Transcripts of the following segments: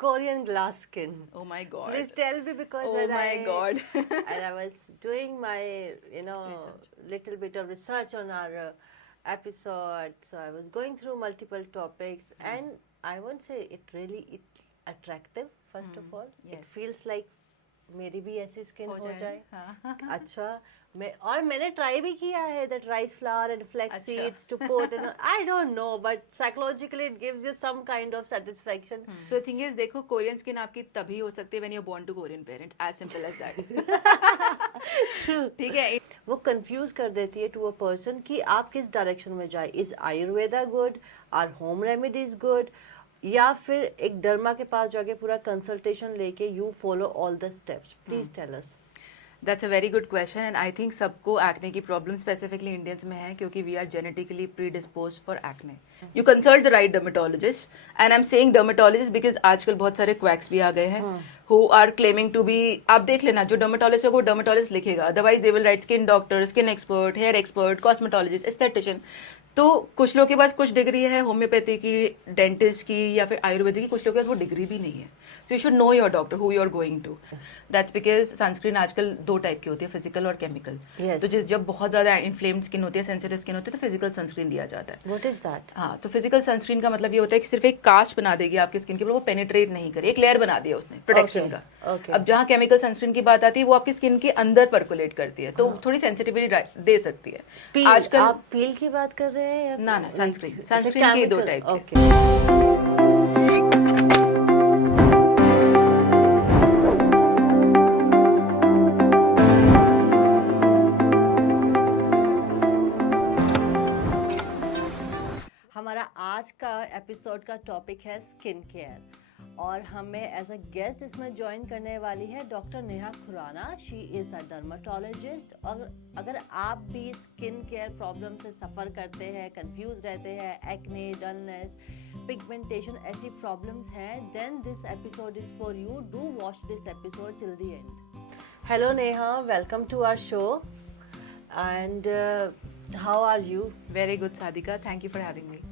Korean glass skin. Oh my God. Please tell me because Oh my God. and I was doing my Research. little bit of research on our episode. So I was going through multiple topics, and I won't say it attractive. First of all, it yes. feels like मेरी भी ऐसी skin हो जाए. हाँ. अच्छा मैंने try भी किया है that rice flour and flax अच्छा. Seeds to put and I don't know but psychologically it gives you some kind of satisfaction. So the thing is, देखो कोरियन स्किन आपकी तभी हो सकती है when you're born to Korean parents, as simple as that. ठीक है. वो confuse कर देती है टू अ पर्सन कि आप किस डायरेक्शन में जाए. Is Ayurveda good, are home remedies good, या फिर एक डर्मा के पास जाके पूरा कंसल्टेशन लेके you follow all the steps. Please tell us. That's a very good question, and I think सबको acne की problem specifically Indians में है क्योंकि we are genetically predisposed for acne. You consult the right dermatologist, and I'm saying dermatologist because आजकल बहुत सारे quacks भी आ गए हैं who are claiming to be. आप देख लेना जो dermatologist होगा वो dermatologist लिखेगा, otherwise they will write skin doctor, skin expert, hair expert, cosmetologist, esthetician. तो कुछ लोगों के पास कुछ डिग्री है होम्योपैथी की, डेंटिस्ट की या फिर आयुर्वेदिक की, कुछ लोगों के पास वो डिग्री भी नहीं है. So you should know your doctor who you are going to. That's because sunscreen आजकल 2 टाइप की होती है, फिजिकल और केमिकल. Yes. तो जब बहुत ज्यादा इन्फ्लेम्ड स्किन होती है, सेंसिटिव स्किन होती है, तो फिजिकल सनस्क्रीन दिया जाता है. What is that? हाँ, तो फिजिकल सनस्क्रीन का मतलब ये होता है कि सिर्फ एक कास्ट बना देगी आपकी स्किन के ऊपर, वो पेनिट्रेट नहीं करे, एक लेयर बना दिया उसने प्रोटेक्शन का. Okay. अब जहाँ केमिकल सनस्क्रीन की बात आती है वो आपकी स्किन के अंदर पर्कुलेट करती है, तो थोड़ी सेंसिटिविटी दे सकती है. पील, आजकल आप पील की बात कर रहे हैं या ना सनस्क्रीन अच्छा, सनस्क्रीन के 2 chemical, टाइप के. okay. हमारा आज का एपिसोड का टॉपिक है स्किन केयर, और हमें एज अ गेस्ट इसमें ज्वाइन करने वाली है doctor Neha Khurana. She is a dermatologist. और अगर आप भी स्किन केयर प्रॉब्लम से सफ़र करते हैं, कंफ्यूज रहते हैं, एक्ने, डलनेस, पिगमेंटेशन ऐसी प्रॉब्लम्स हैं, then this episode is for you. Do watch this episode till the end. Hello Neha, welcome to our show. And how are you? Very good, Sadhika. Thank you for having me.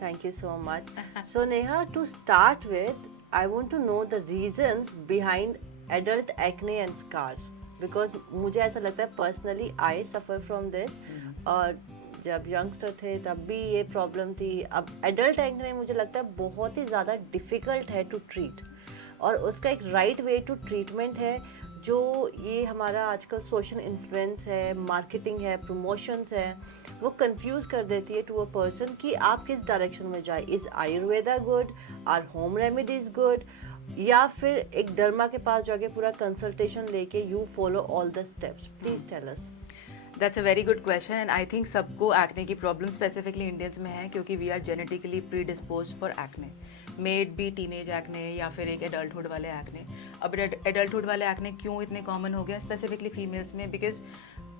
Thank you so much. So Neha, to start with, I want to know the reasons behind adult acne and scars, because मुझे ऐसा लगता है personally I suffer from this. और जब youngster थे तब भी ये प्रॉब्लम थी. अब एडल्ट एक्ने मुझे लगता है बहुत ही ज़्यादा डिफ़िकल्ट है टू ट्रीट, और उसका एक राइट वे टू ट्रीटमेंट है. जो ये हमारा आजकल सोशल इन्फ्लुएंस है, मार्केटिंग है, प्रमोशंस है, वो कंफ्यूज कर देती है टू अ पर्सन कि आप किस डायरेक्शन में जाए. Is Ayurveda good, are home remedies good, या फिर एक डर्मा के पास जाके पूरा कंसल्टेशन लेके you follow all the steps. Please tell us. That's a very good question, and I think सबको acne की problem specifically Indians में है क्योंकि we are genetically predisposed for acne. May it be teenage acne या फिर एक adulthood वाले acne. अब adulthood वाले acne क्यों इतने common हो गया specifically females में? Because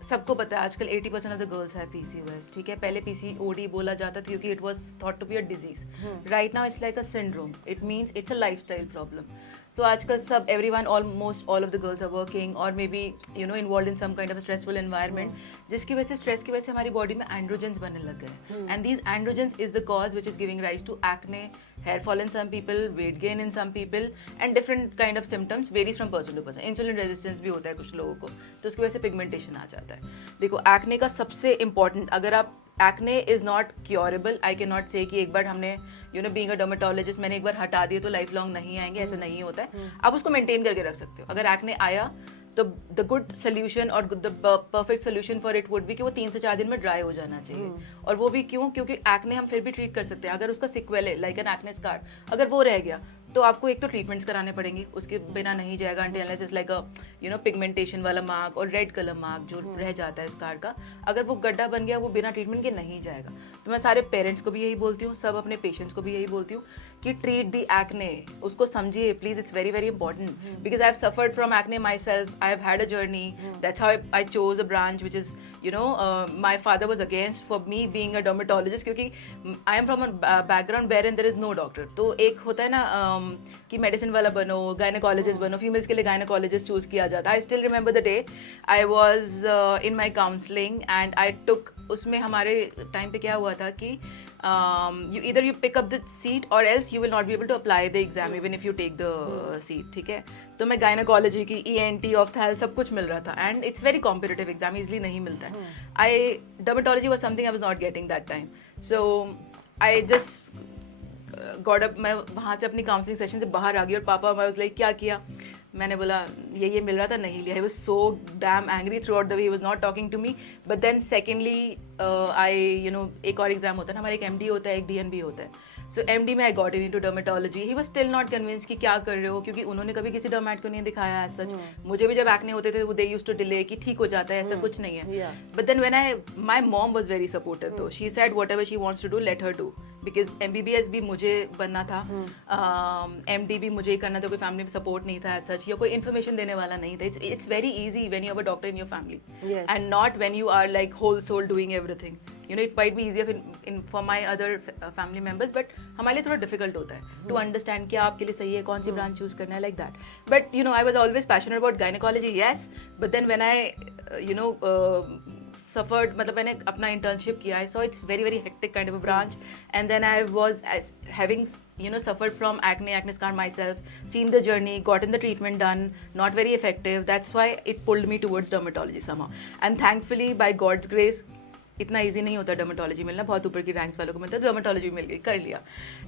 सबको पता है आजकल 80% of the girls have PCOS. ठीक है, पहले PCOD बोला जाता था क्योंकि it was thought to be a disease. Right now it's like a syndrome. It means it's a lifestyle problem. So आजकल सब everyone, almost all of the girls are working or maybe involved in some kind of a stressful environment, जिसकी वजह से stress की वजह से हमारी body में androgens बनने लग गए. And these androgens is the cause which is giving rise to acne, hair fall in some people, weight gain in some people, and different kind of symptoms varies from person to person. Insulin resistance भी होता है कुछ लोगों को, तो उसकी वजह से pigmentation आ जाता है. देखो acne का सबसे important, अगर आप acne is not curable, I cannot say कि एक बार हमने being a dermatologist मैंने एक बार हटा दिए तो लाइफ लॉन्ग नहीं आएंगे, ऐसा नहीं होता है. आप उसको मेंटेन करके रख सकते हो. अगर एक्ने आया तो द गुड सोल्यूशन और the perfect solution for it would be कि वो 3 से 4 दिन में ड्राई हो जाना चाहिए. और वो भी क्यों? क्योंकि एक्ने हम फिर भी ट्रीट कर सकते हैं. अगर उसका सिक्वेल है लाइक एन एक्ने स्कार, अगर वो रह गया तो आपको एक तो ट्रीटमेंट्स कराने पड़ेंगे, उसके बिना नहीं जाएगा. Until unless it's like a pigmentation वाला मार्क और रेड कलर मार्क जो रह जाता है स्कार का, अगर वो गड्ढा बन गया वो बिना ट्रीटमेंट के नहीं जाएगा. तो मैं सारे पेरेंट्स को भी यही बोलती हूँ, सब अपने पेशेंट्स को भी यही बोलती हूँ कि ट्रीट दी एक्ने, उसको समझिए please. It's very very important because I have suffered from acne my self. I have had a journey. That's how I chose a branch which is my father was against for me being a dermatologist क्योंकि I am from a background wherein there is no doctor. तो एक होता है ना कि medicine वाला बनो, gynaecologist बनो, फीमेल्स के लिए गायनेकोलॉजिस्ट चूज किया जाता है. I still remember the day I was in my counselling and I took, उसमें हमारे टाइम पे क्या हुआ था कि you either you pick up the seat or else you will not be able to apply the exam even if you take the seat. ठीक है, तो मैं गायनाकोलॉजी की ENT ऑफ्थैल सब कुछ मिल रहा था and it's very competitive exam, easily नहीं मिलता है. I dermatology was something I was not getting that time, so I just got up. मैं वहाँ से अपनी काउंसलिंग सेशन से बाहर आ गई और पापा, मैं वाज लाइक क्या किया, मैंने बोला ये मिल रहा था नहीं लिया. He was so damn angry throughout the way, he was not talking to me. But then secondly I एक और एग्जाम होता है ना हमारा, एक MD होता है, एक DNB होता है. सो MD में I got into dermatology. He was still not convince कि क्या कर रहे हो, क्योंकि उन्होंने कभी किसी डर्मेट को नहीं दिखाया एज सच. मुझे भी जब एक्ने होते थे वो दे यूज्ड टू डिले कि ठीक हो जाता है, ऐसा कुछ नहीं है. But then when my mom was very supportive, तो she said whatever she wants to do let her do, because MBBS भी मुझे बनना था, MD भी मुझे ही करना था. कोई फैमिली में सपोर्ट नहीं था एज सच, या कोई इन्फॉर्मेशन देने वाला नहीं था. It's very easy when you have a doctor in your family and not when you are like whole sole doing everything. It might be easier for my other family members, but हमारे लिए थोड़ा difficult होता है to understand क्या आपके लिए सही है, कौन सी ब्रांच चूज करना है, like that. But I was always passionate about gynecology, yes. But then when I suffered, मतलब मैंने अपना internship किया, I saw it's very very hectic kind of a branch, and then I was having suffered from acne scar myself, seen the journey, gotten the treatment done, not very effective. That's why it pulled me towards dermatology somehow. And thankfully, by God's grace, इतना easy नहीं होता dermatology मिलना, बहुत ऊपर की ranks वालों को मिलता है. डर्मेटोलॉजी मिल गई, कर लिया.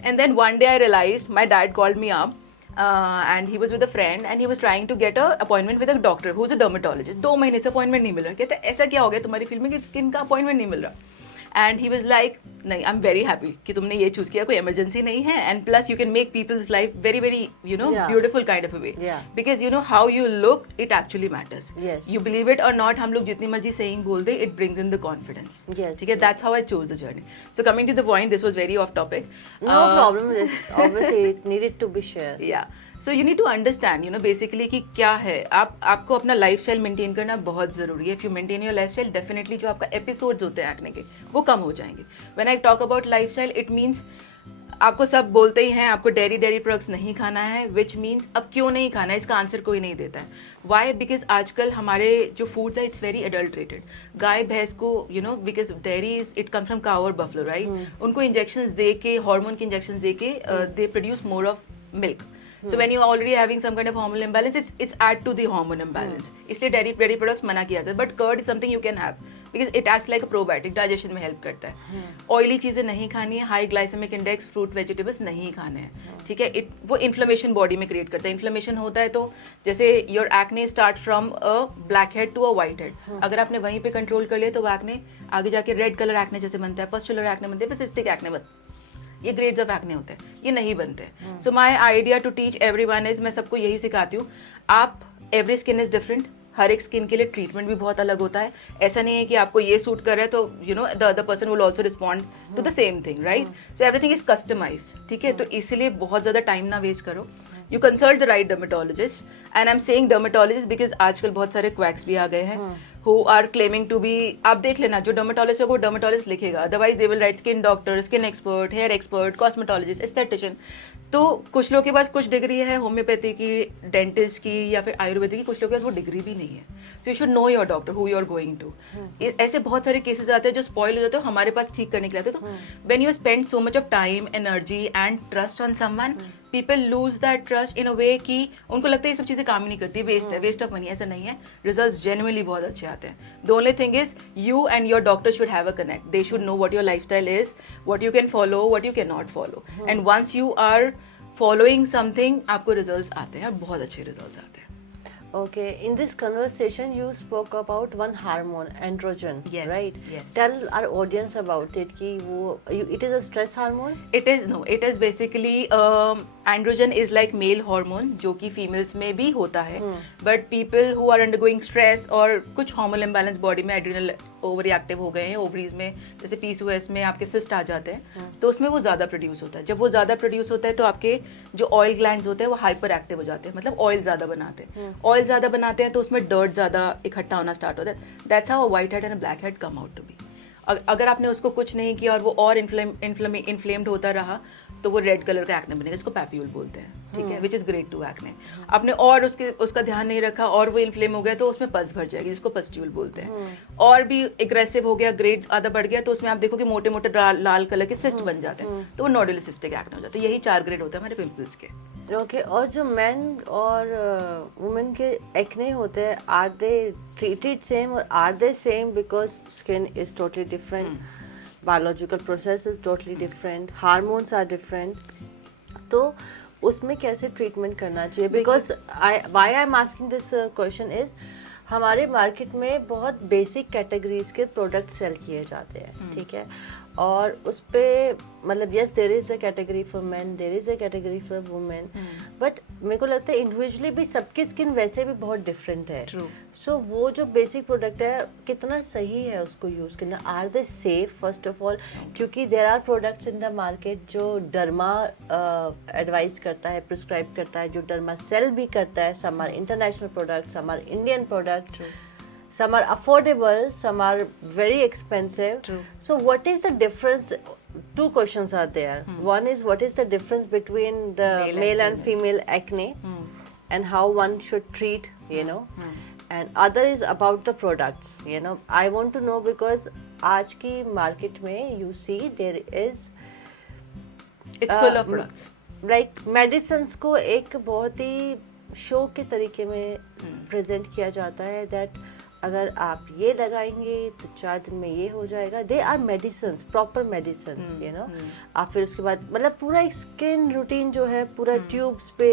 And then one day I realize my dad called me up and he was with a friend and he was trying to get a appointment with a doctor who is a dermatologist. 2 महीने से appointment नहीं मिल रहा. कहते ऐसा क्या हो गया तुम्हारी फील्ड में कि स्किन का अपॉइंटमेंट नहीं मिल रहा. एंड ही वॉज लाइक नहीं, आई एम वेरी हैप्पी कि तुमने ये चूज किया, कोई इमरजेंसी नहीं है, and plus you can make people's life very very beautiful kind of a way, because how you look it actually matters. You believe it or not, हम लोग जितनी मर्जी सेइंग बोल दे, it brings in the confidence. ठीक है, that's how I chose the journey. So coming to the point, this was very off topic. No problem. Obviously, it needed to be shared. Yeah. So you need to understand basically कि क्या है. आपको अपना life style maintain करना बहुत ज़रूरी है. If you maintain your life style, definitely जो आपका एपिसोड्स होते हैं एक्ने के, वो कम हो जाएंगे. When I talk about life style, it means आपको सब बोलते ही हैं आपको डेयरी प्रोडक्ट्स नहीं खाना है, विच मीन्स अब क्यों नहीं खाना है, इसका आंसर कोई नहीं देता है. वाई? बिकॉज आजकल हमारे जो फूड्स है इट्स वेरी अडल्ट्रेटेड. गाय भैंस को because dairy it comes from cow और बफलो, राइट. उनको इंजेक्शंस दे के, हार्मोन के इंजेक्शंस दे के they produce more of milk. So when you're already having some kind of hormonal imbalance, it's add to the hormone imbalance. इसलिए dairy products मना किया था. But curd is something you can have because it acts like a probiotic, digestion में help करता है. Oily चीज़ें नहीं खानी है, high glycemic index, fruit vegetables नहीं खाने हैं. ठीक है, वो inflammation body में create करता है. Inflammation होता है तो जैसे your acne start from a blackhead to a whitehead. अगर आपने वहीं पे control कर लिया तो वो acne आगे जाके red color acne जैसे बनता है, pustular acne बनते हैं, फिर cystic acne बनता है. ये ग्रेड्स ऑफ एक्ने होते हैं, ये नहीं बनते. So my idea to teach everyone is, मैं सबको यही सिखाती हूँ, आप एवरी स्किन इज डिफरेंट. हर एक स्किन के लिए ट्रीटमेंट भी बहुत अलग होता है. ऐसा नहीं है कि आपको ये सूट कर रहा है तो the other person will also respond to the same thing, right. So everything is customized. ठीक है, तो इसीलिए बहुत ज़्यादा टाइम ना वेस्ट करो. You consult the right dermatologist. And I am saying dermatologist because आजकल बहुत सारे क्वैक्स भी आ गए हैं who are claiming to be, आप देख लेना जो डर्मेटोलॉजिस्ट है वो डर्मेटोलॉजिस्ट लिखेगा, otherwise they will write skin doctor, skin expert, hair expert, cosmetologist, aesthetician. तो कुछ लोगों के पास कुछ डिग्री है होम्योपैथी की, डेंटिस्ट की या फिर आयुर्वेदिक की, कुछ लोगों के पास वो डिग्री भी नहीं है. So you should know your doctor who you are going to. ऐसे बहुत सारे केसेस आते हैं जो स्पॉइल हो जाते हैं, हमारे पास ठीक करने के लिए आते हैं. तो when you spend so much of time, energy and trust on someone, people lose that trust in a way कि उनको लगता है ये सब चीज़ें काम ही नहीं करती, वेस्ट है, वेस्ट ऑफ मनी. ऐसा नहीं है, रिजल्ट्स जेन्युइनली बहुत अच्छे आते हैं. The only thing is you and your doctor should have a connect. They should know what your lifestyle is, what you can follow, what you can not follow. And once you are following something, आपको results आते हैं, बहुत अच्छे results आते हैं. Okay, in this conversation you spoke about one hormone, androgen, Yes, right? yes. Tell our audience about it. कि वो it is a stress hormone? It is basically androgen is like male hormone जो कि females में भी होता है. But people who are undergoing stress और कुछ hormonal imbalance body में, adrenal overreactive हो गए हैं, ovaries में जैसे PCOS में आपके cyst आ जाते हैं, तो उसमें वो ज़्यादा प्रोड्यूस होता है. जब वो ज़्यादा प्रोड्यूस होता है तो आपके जो ऑयल ग्लैंड्स होते हैं वो हाइपर एक्टिव हो जाते हैं, मतलब ऑयल ज़्यादा बनाते हैं. ऑयल ज़्यादा बनाते हैं तो उसमें डर्ट ज़्यादा इकट्ठा होना स्टार्ट होता है. That's how a white head and a black head come out to be. अगर आपने उसको कुछ नहीं किया और वो और इन्फ्लेम्ड होता रहा तो वो रेड कलर का एक्ने बनेगा, इसको पैप्यूल बोलते हैं, ठीक है, विच इज ग्रेड 2 एक्ने। आपने और उसका ध्यान नहीं रखा और वो इन्फ्लेम हो गया तो उसमें पस भर जाएगी, जिसको पस्ट्यूल बोलते हैं। और भी एग्रेसिव हो गया, ग्रेड आधा बढ़ गया, तो उसमें आप देखो कि मोटे मोटे लाल कलर के सिस्ट बन जाते हैं, तो वो नोडुलर सिस्टिक एक्ने हो जाता है। यही 4 ग्रेड होता है हमारे पिंपल्स के। ओके और जो मेन और वुमेन के एक्ने होते हैं, आर दे ट्रीटेड सेम और are they same because skin is totally different, biological process is totally different, hormones are different, तो उसमें कैसे ट्रीटमेंट करना चाहिए? Because why I am asking this question is हमारे मार्केट में बहुत बेसिक कैटेगरीज के प्रोडक्ट सेल किए जाते हैं, ठीक है, और उस पे मतलब yes there is a category for men, there is a category for women, but मेरे को लगता है इंडिविजुअली भी सबकी स्किन वैसे भी बहुत डिफरेंट है। सो वो जो बेसिक प्रोडक्ट है कितना सही है उसको यूज करना? Are they safe first of all? क्योंकि there are products in the market जो डर्मा एडवाइज करता है, प्रिस्क्राइब करता है, जो डर्मा सेल भी करता है। Some are international products, some are Indian products, some are affordable, some are very expensive. True. So what is the difference? Two questions are there. One is what is the difference between the male and female acne and how one should treat, you know, and other is about the products, you know. I want to know because आज की market में you see there is it's full of products. Like medicines को एक बहुत ही show के तरीके में present किया जाता है that अगर आप ये लगाएंगे तो 4 दिन में ये हो जाएगा। They are medicines, proper medicines, you know. आप फिर उसके बाद मतलब पूरा एक स्किन रूटीन जो है पूरा ट्यूब्स पे,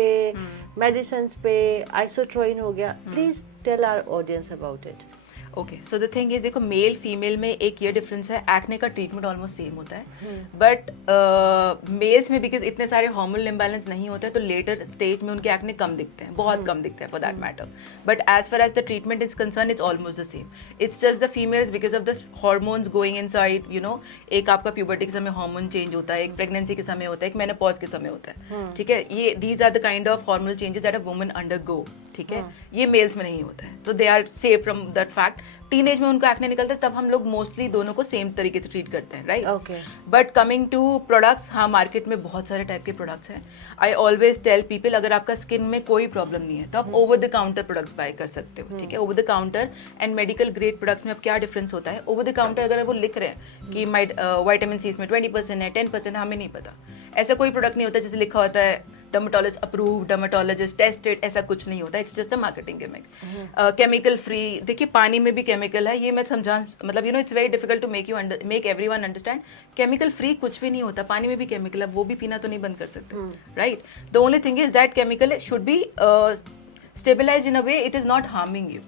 मेडिसिन्स पे, आइसोट्रोइन हो गया। Please tell our audience about it. Okay, so the thing is, देखो मेल फीमेल में एक ये डिफरेंस है, एक्ने का ट्रीटमेंट ऑलमोस्ट सेम होता है, बट मेल्स में बिकॉज इतने सारे हार्मोनल इम्बैलेंस नहीं होते हैं तो लेटर स्टेज में उनके एक्ने कम दिखते हैं, बहुत कम दिखते हैं for that matter, but as far as the treatment is concern it's almost the same. It's just the females because of the hormones going inside, you know, एक आपका प्यूबर्टी के समय हार्मोन चेंज होता है, एक प्रेगनेंसी के समय होता है, एक मेनोपॉज के समय होता है, ठीक है, ये these are the kind of hormonal changes that a woman undergo, ठीक है, ये मेल्स में नहीं होता है, तो they are safe from that fact. Teenage में उनको एक्ने निकलता है तब हम लोग मोस्टली दोनों को सेम तरीके से ट्रीट करते हैं, right? Okay. But coming to products, हाँ मार्केट में बहुत सारे टाइप के प्रोडक्ट्स हैं। आई ऑलवेज टेल पीपल, अगर आपका स्किन में कोई प्रॉब्लम नहीं है तो आप over the counter products buy कर सकते हो, ठीक है। Over the counter and medical grade products में अब क्या डिफरेंस होता है? ओवर द काउंटर अगर वो लिख रहे हैं कि विटामिन सी इसमें 20% है, 10%, हमें नहीं पता। ऐसा कोई प्रोडक्ट नहीं होता जैसे लिखा होता है डर्मेटोलॉजिस्ट अप्रूव, डर्मेटोलॉजिस्ट टेस्टेड, ऐसा कुछ नहीं होता, it's just a marketing gimmick. Chemical free, देखिए पानी में भी केमिकल है, ये मैं समझा, मतलब you know it's very difficult to make everyone understand, chemical free कुछ भी नहीं होता, पानी में भी केमिकल है, वो भी पीना तो नहीं बंद कर सकते, right? The only thing is that chemical should be stabilize in a way it is not harming you,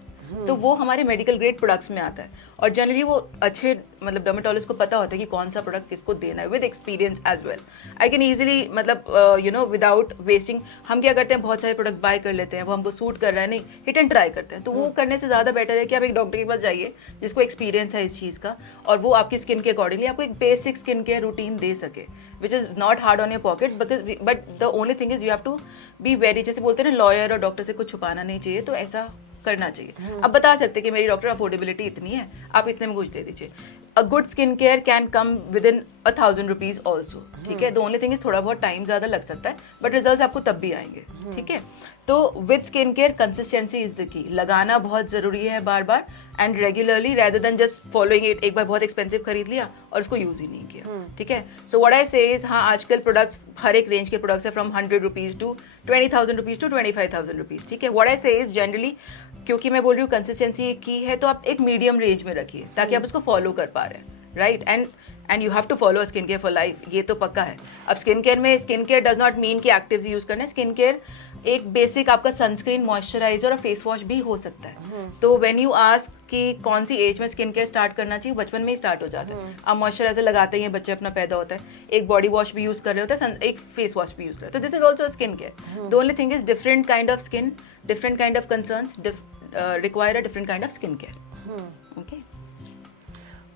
तो वो हमारे मेडिकल ग्रेड प्रोडक्ट्स में आता है, और जनरली वो अच्छे मतलब डर्मेटोलॉजिस्ट को पता होता है कि कौन सा प्रोडक्ट किसको देना है, with experience as well. I can easily मतलब यू नो विदाउट वेस्टिंग, हम क्या करते हैं बहुत सारे प्रोडक्ट्स बाय कर लेते हैं, वो हमको सूट कर रहा है नहीं, हिट एंड ट्राई करते हैं, तो वो करने से ज़्यादा बेटर है कि आप एक डॉक्टर के पास जाइए जिसको एक्सपीरियंस है इस चीज़ का, और वो आपकी स्किन के अकॉर्डिंगली आपको एक बेसिक स्किन केयर रूटीन दे सके, which is not hard on your pocket, because but the only thing is you have to be very, जैसे बोलते हैं ना लॉयर और डॉक्टर से कुछ छुपाना नहीं चाहिए, तो ऐसा करना चाहिए। अब बता सकते हैं कि मेरी डॉक्टर अफोर्डेबिलिटी इतनी है, आप इतने में कुछ दे दीजिए। A good skin care can come with in 1,000 rupees also, ठीक है। द ओनली थिंग इज थोड़ा बहुत टाइम ज्यादा लग सकता है, बट रिजल्ट आपको तब भी आएंगे, ठीक है। तो with skin care consistency is the key, लगाना बहुत जरूरी है बार बार and regularly, rather than just following it. एक बार बहुत एक्सपेंसिव खरीद लिया और उसको यूज ही नहीं किया, ठीक है। सो व्हाट आई से इज, हाँ आजकल प्रोडक्ट्स हर एक रेंज के प्रोडक्ट्स है, from 100 rupees to 20,000 rupees to 25,000 rupees, ठीक है। व्हाट आई से इज जनरली, क्योंकि मैं बोल रही हूँ कंसिस्टेंसी एक की है, तो आप एक मीडियम रेंज में रखिए ताकि आप उसको फॉलो कर पा रहे हैं, right? And you have to follow skin care for life, ये तो पक्का है। अब स्किन केयर में, skin care does not mean कि एक्टिव्स यूज करना है, स्किन केयर एक बेसिक आपका सनस्क्रीन, मॉइस्चराइजर और फेस वॉश भी हो सकता है। तो व्हेन यू आस्क कि कौन सी एज में स्किन केयर स्टार्ट करना चाहिए, बचपन में ही स्टार्ट हो जाता है। आप मॉइस्चराइजर लगाते ही बच्चे अपना पैदा होता है, एक बॉडी वॉश भी यूज कर रहे होते हैं, एक फेस वॉश भी यूज कर रहे होते हैं, तो this is also skin care. The only thing is different kind of skin, different kind of concerns require a different kind of skincare. Okay.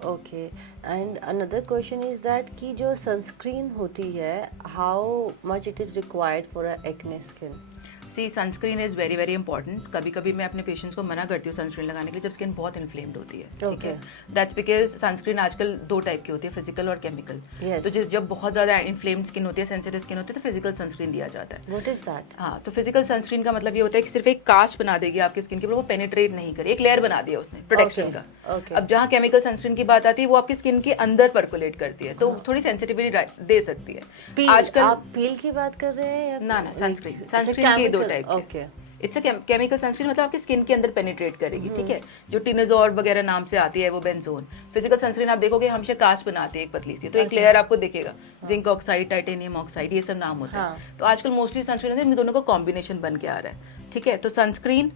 Okay. And another question is that कि जो sunscreen होती है, how much it is required for a acne skin? See sunscreen is very very important. कभी कभी मैं अपने patients को मना करती हूँ सनस्क्रीन लगाने के लिए जब स्किन बहुत इन्फ्लेम्ड होती है. ठीक है, दैट्स बिकॉज सनस्क्रीन आजकल 2 टाइप की होती है, फिजिकल और केमिकल. तो जब बहुत ज़्यादा इन्फ्लेम्ड स्किन होती है, सेंसिटिव स्किन होती है, तो फिजिकल सनस्क्रीन दिया जाता है. What is that? हाँ, तो फिजिकल सनस्क्रीन का मतलब ये होता है कि सिर्फ एक कास्ट बना देगी आपकी स्किन के ऊपर, वो पेनिट्रेट नहीं करे, एक लेयर बना दिया उसने प्रोटेक्शन का. अब जहाँ केमिकल सनस्क्रीन की बात आती है वो आपकी स्किन के अंदर पर्कुलेट करती है, तो थोड़ी सेंसिटिविटी दे सकती है. आजकल आप पील की बात कर रहे हैं या ना सनस्क्रीन के 2 टाइप के. इट्स अ केमिकल सनस्क्रीन, मतलब आपकी स्किन के अंदर पेनिट्रेट करेगी. ठीक है, जो टिनोजोर वगैरह नाम से आती है वो बेंजोन. फिजिकल सनस्क्रीन आप देखोगे हमेशा कास्ट बनाते हैं एक पतली सी, तो एक लेयर आपको दिखेगा, जिंक ऑक्साइड, टाइटेनियम ऑक्साइड, ये सब नाम होता है. तो आजकल मोस्टली सनस्क्रीन इन दोनों का कॉम्बिनेशन बन के आ रहा है. ठीक है, तो sunscreen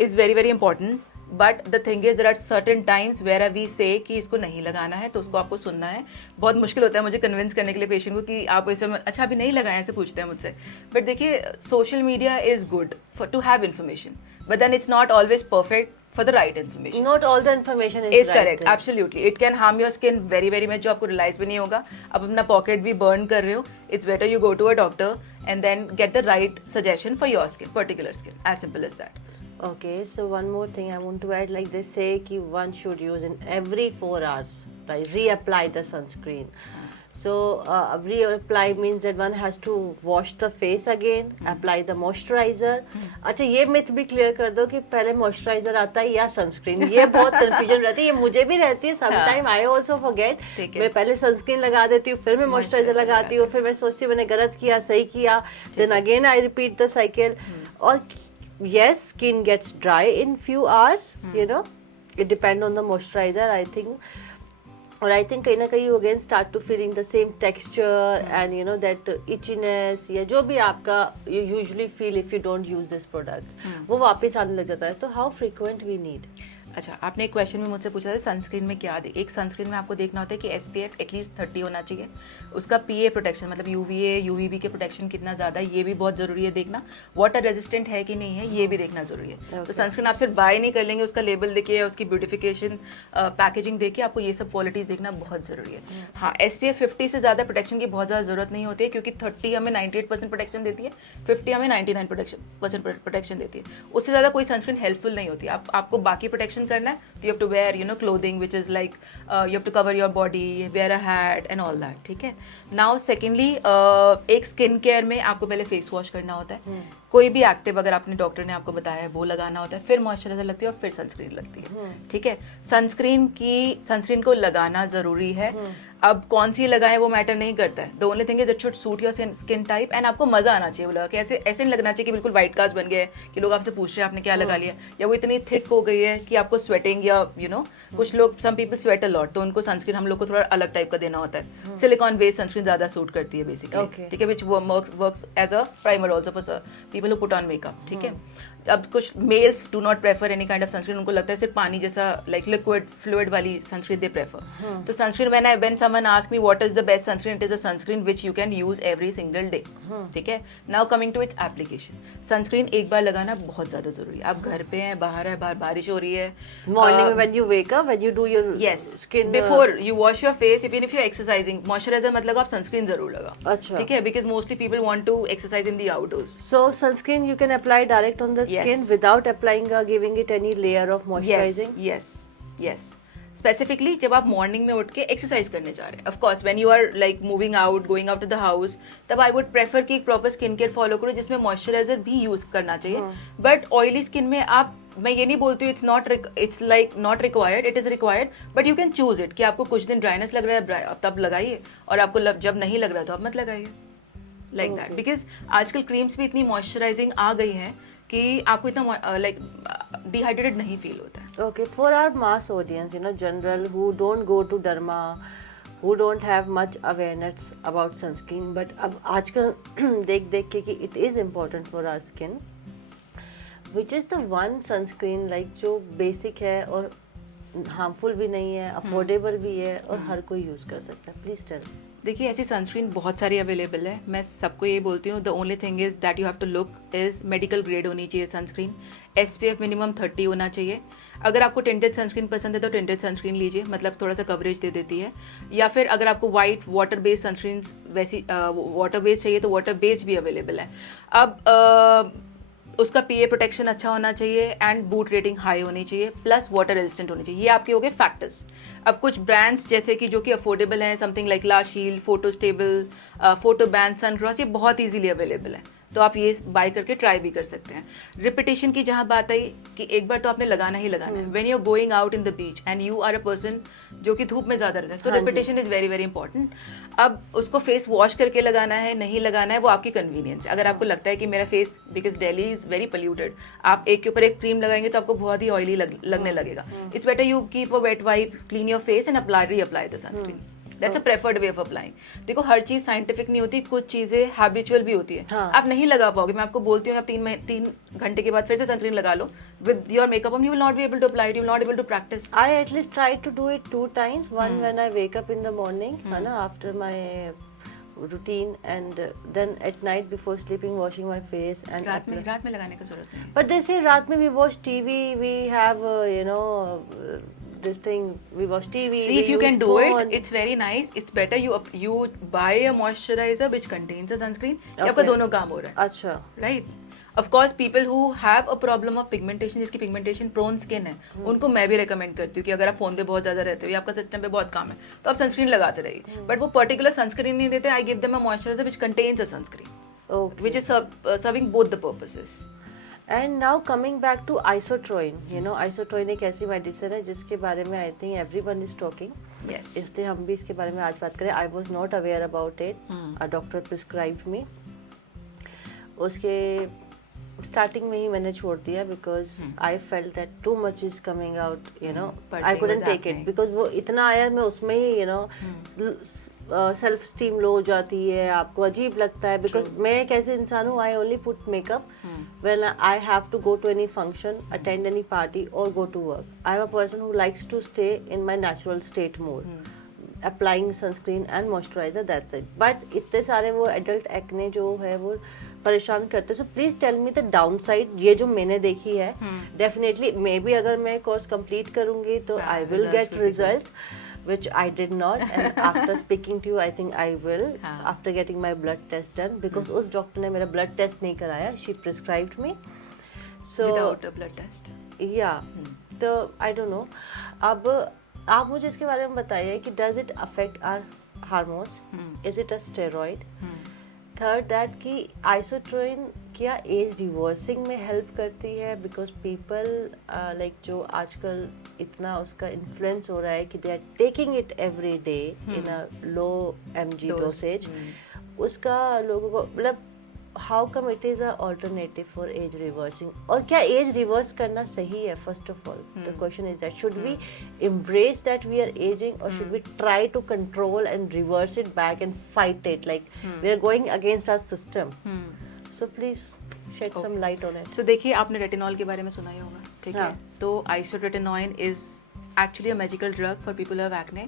is very very important. But the thing is there are certain times where we say कि इसको नहीं लगाना है, तो उसको आपको सुनना है. बहुत मुश्किल होता है मुझे कन्विंस करने के लिए पेशेंट को कि आप इसे अच्छा अभी नहीं लगाएं, ऐसे पूछते हैं मुझसे. बट देखिए, social media is good for to have information, but then it's not always perfect for the right information. Not all the information is correct. Absolutely, it can harm your skin very very much, जो आपको realize भी नहीं होगा. अब अपना pocket भी burn कर रहे हो, it's better you go to a doctor and then get the right suggestion for your skin, particular skin. As simple as that. Okay, so one more thing I want to add, like they say कि one should use in every 4 hours, right? Reapply the sunscreen. So reapply means that one has to wash the face again, apply the moisturizer. अच्छा, ये myth भी clear कर दो कि पहले moisturizer आता है या sunscreen. ये बहुत confusion रहती है, ये मुझे भी रहती है. Sometime I also forget. मैं पहले sunscreen लगा देती हूँ, फिर मैं moisturizer लगाती हूँ, फिर मैं सोचती हूँ मैंने गलत किया, सही किया. Then again I repeat the cycle. और yes, skin gets dry in few hours. You know, it depends on the moisturizer, I think. और आई थिंक कहीं ना कहीं you again start to feeling the same texture and you know that itchiness या जो भी आपका you usually feel if you don't use this product, वो वापस आने लग जाता है. तो हाउ फ्रीक्वेंट वी नीड? अच्छा, आपने एक क्वेश्चन में मुझसे पूछा था सनस्क्रीन में क्या दे. एक सनस्क्रीन में आपको देखना होता है कि SPF एटलीस्ट 30 होना चाहिए. उसका PA प्रोटेक्शन मतलब UVA UVB के प्रोटेक्शन कितना ज़्यादा है, ये भी बहुत ज़रूरी है देखना. वाटर रेजिस्टेंट है कि नहीं है, ये भी देखना ज़रूरी है. तो सनस्क्रीन आप सिर्फ बाय नहीं कर लेंगे, उसका लेबल देखिए, उसकी ब्यूटिफिकेशन पैकेजिंग देखिए, आपको ये सब क्वालिटीज़ देखना बहुत ज़रूरी है. हाँ, SPF 50 से ज़्यादा प्रोटेक्शन की बहुत ज़्यादा ज़रूरत नहीं होती है, क्योंकि 30 हमें 98% प्रोटेक्शन देती है, 50 हमें 99% प्रोटेक्शन देती है. उससे ज़्यादा कोई सनस्क्रीन हेल्पफुल नहीं होती. आपको बाकी प्रोटेक्शन करना है तो you have to wear, you know, clothing which is like you have to cover your body, wear a hat and all that. ठीक है. Now secondly, एक स्किन केयर में आपको पहले फेस वॉश करना होता है. कोई भी एक्टिव अगर आपने डॉक्टर ने आपको बताया है वो लगाना होता है, फिर मॉइस्चराइजर लगती है और फिर सनस्क्रीन लगती है. ठीक है. सनस्क्रीन को लगाना जरूरी है. अब कौन सी लगाएं वो मैटर नहीं करता है. The only thing is it should suit your skin type and आपको मजा आना चाहिए वो लगा के. ऐसे नहीं लगना चाहिए कि बिल्कुल व्हाइट कास्ट बन गया है कि लोग आपसे पूछ रहे हैं आपने क्या लगा लिया, या वो इतनी थिक हो गई है कि आपको स्वेटिंग या यू नो कुछ लोग some people sweat a lot, तो उनको सनस्क्रीन हम लोग को थोड़ा अलग टाइप का देना होता है. सिलिकॉन बेस्ड सनस्क्रीन ज्यादा सूट करती है बेसिकली. ठीक है, which works as a primer also for people who put on makeup. ठीक है. अब कुछ males do not prefer any kind of sunscreen, उनको लगता है सिर्फ पानी जैसा लाइक लिक्विड फ्लूइड वाली सनस्क्रीन दे प्रेफर. तो sunscreen when someone ask me what is the best sunscreen, it is a sunscreen which you can use every single day. ठीक है. Now coming to its application. Sunscreen एक बार लगाना बहुत ज्यादा जरूरी है. आप घर पे हैं, बाहर है, बाहर बारिश हो रही है, morning when you wake up, when you do your skin before you wash your face, even if you exercising, moisturiser मत लगाओ, आप सनस्क्रीन जरूर लगाओ. ठीक है, because mostly people want to exercise in the outdoors. So sunscreen you can apply direct on the skin without applying giving it any layer of moisturizing. yes specifically जब आप morning में उठ के एक्सरसाइज करने जा रहे हैं, of course when you are like moving out, going out to the house, तब आई वुड प्रेफर कि एक प्रॉपर स्किन केयर फॉलो करो जिसमें मॉइस्चराइजर भी यूज करना चाहिए. बट ऑयली स्किन में आप, मैं ये नहीं बोलती हूँ it's like not required, it is required, but you can choose it कि आपको कुछ दिन ड्राइनेस लग रहा है तब लगाइए, और आपको जब नहीं लग रहा तो आप मत लगाइए, लाइक दैट. बिकॉज आजकल क्रीम्स भी इतनी मॉइस्चराइजिंग आ गई है कि आपको इतना लाइक डिहाइड्रेटेड नहीं फील होता है. Okay, for our mass audience, you know, general who don't go to derma, who don't have much awareness about sunscreen, but अब आजकल देख के कि it is important for our skin, which is the one sunscreen like जो basic है और harmful भी नहीं है, affordable भी है और हर कोई use कर सकता है. Please tell. देखिए ऐसी सनस्क्रीन बहुत सारी अवेलेबल है, मैं सबको ये बोलती हूँ the only thing is that you have to look is medical grade होनी चाहिए सनस्क्रीन, SPF मिनिमम 30 होना चाहिए। अगर आपको टिंटेड सनस्क्रीन पसंद है तो टिंटेड सनस्क्रीन लीजिए, मतलब थोड़ा सा कवरेज दे देती है। या फिर अगर आपको वाइट वाटर बेस्ड सनस्क्रीन वैसी वाटर बेस्ड चाहिए तो वाटर बेस्ड भी अवेलेबल है। अब उसका PA प्रोटेक्शन अच्छा होना चाहिए एंड बूट रेटिंग हाई होनी चाहिए, प्लस वाटर रेजिस्टेंट होनी चाहिए। ये आपके हो गए फैक्टर्स। अब कुछ ब्रांड्स जैसे कि जो कि अफोर्डेबल हैं, something like La Shield, Photostable, Fotoban, Suncros, ये बहुत ईजीली अवेलेबल है, तो आप ये बाय करके ट्राई भी कर सकते हैं। रिपीटेशन की जहाँ बात आई कि एक बार तो आपने लगाना ही लगाना है। When you are going out in the beach and you are a person जो कि धूप में ज़्यादा रहता है, तो repetition is very very important. अब उसको फेस वॉश करके लगाना है, नहीं लगाना है, वो आपकी कन्वीनियंस है। अगर आपको लगता है कि मेरा face, because Delhi is very polluted, आप एक के ऊपर एक क्रीम लगाएंगे तो आपको बहुत ही ऑयली लगने लगेगा। It's better you keep a wait wipe, clean your face and reapply the sunscreen. That's a preferred way of applying. देखो हर चीज साइंटिफिक नहीं होती, कुछ चीजें हैबिचुअल भी होती है। हाँ. आप नहीं लगा पाओगे, मैं आपको बोलती हूँ आप 3 घंटे के बाद फिर से सनस्क्रीन लगा लो with your makeup on, you will not be able to apply it, you will not able to practice. I at least try to do it 2 times. One when I wake up in the morning, है ना, after my routine, and then at night before sleeping washing my face and रात में लगाने की जरूरत नहीं। But they say रात में we watch TV, we have this thing, we watch TV. See, we if you use can do phone. it, it's very nice. It's better you buy a moisturizer which contains a sunscreen. कि आपका Okay. दोनों काम हो रहा है, अच्छा. right? Of course, people who have a problem of pigmentation, जिसकी pigmentation prone skin है, उनको मैं भी recommend करती हूँ कि अगर आप फोन पे बहुत ज्यादा रहते हो या आपका सिस्टम पे बहुत काम है तो आप सनस्क्रीन लगाते रहिए। बट वो पर्टिकुलर सनस्क्रीन नहीं देते, I give them a moisturiser which contains a sunscreen, Okay. which is serving both the purposes. And now coming back to isotroin, isotroin एक ऐसी मेडिसिन है जिसके बारे में I think everyone is talking. Yes. इसलिए हम भी इसके बारे में आज बात करें. I was not aware about it. A doctor prescribed me. उसके स्टार्टिंग में ही मैंने छोड़ दिया because I felt that too much is coming out, I couldn't take it because वो इतना आया, मैं उसमें ही सेल्फ स्टीम लो हो जाती है, आपको अजीब लगता है बिकॉज मैं एक ऐसे इंसान हूँ, I only put makeup when I have to go to any function, attend any party or go to work. I am a person who likes to stay in my natural state mode. Applying sunscreen and moisturizer, that's it. But इतने सारे वो adult acne जो है वो परेशान करते हैं. So please tell me the downside. ये जो मैंने देखी है, definitely maybe अगर मैं course complete करूँगी तो I will get result. Which I did not, and after speaking to you, I think I will. After getting my blood test done, because उस डॉक्टर ने मेरा blood test नहीं कराया, she prescribed me. So without a blood test. Yeah. तो I don't know. अब आप मुझे इसके बारे में बताइए कि does it affect our hormones? Is it a steroid? Third, that कि isotroin क्या एज रिवर्सिंग में हेल्प करती है, बिकॉज पीपल लाइक जो आजकल इतना उसका इन्फ्लुएंस हो रहा है कि they are taking it every day in a low mg dosage, उसका लोगों को मतलब how come it is a alternative for age reversing, और क्या एज रिवर्स करना सही है? First of all the question is that should we embrace that we are aging, or should we try to control and reverse it back and fight it, like we are going against our system. So please shed some light on it. So देखिए, आपने retinol के बारे में सुना ही होगा, ठीक है? तो isotretinoin is actually a magical drug for people who have acne.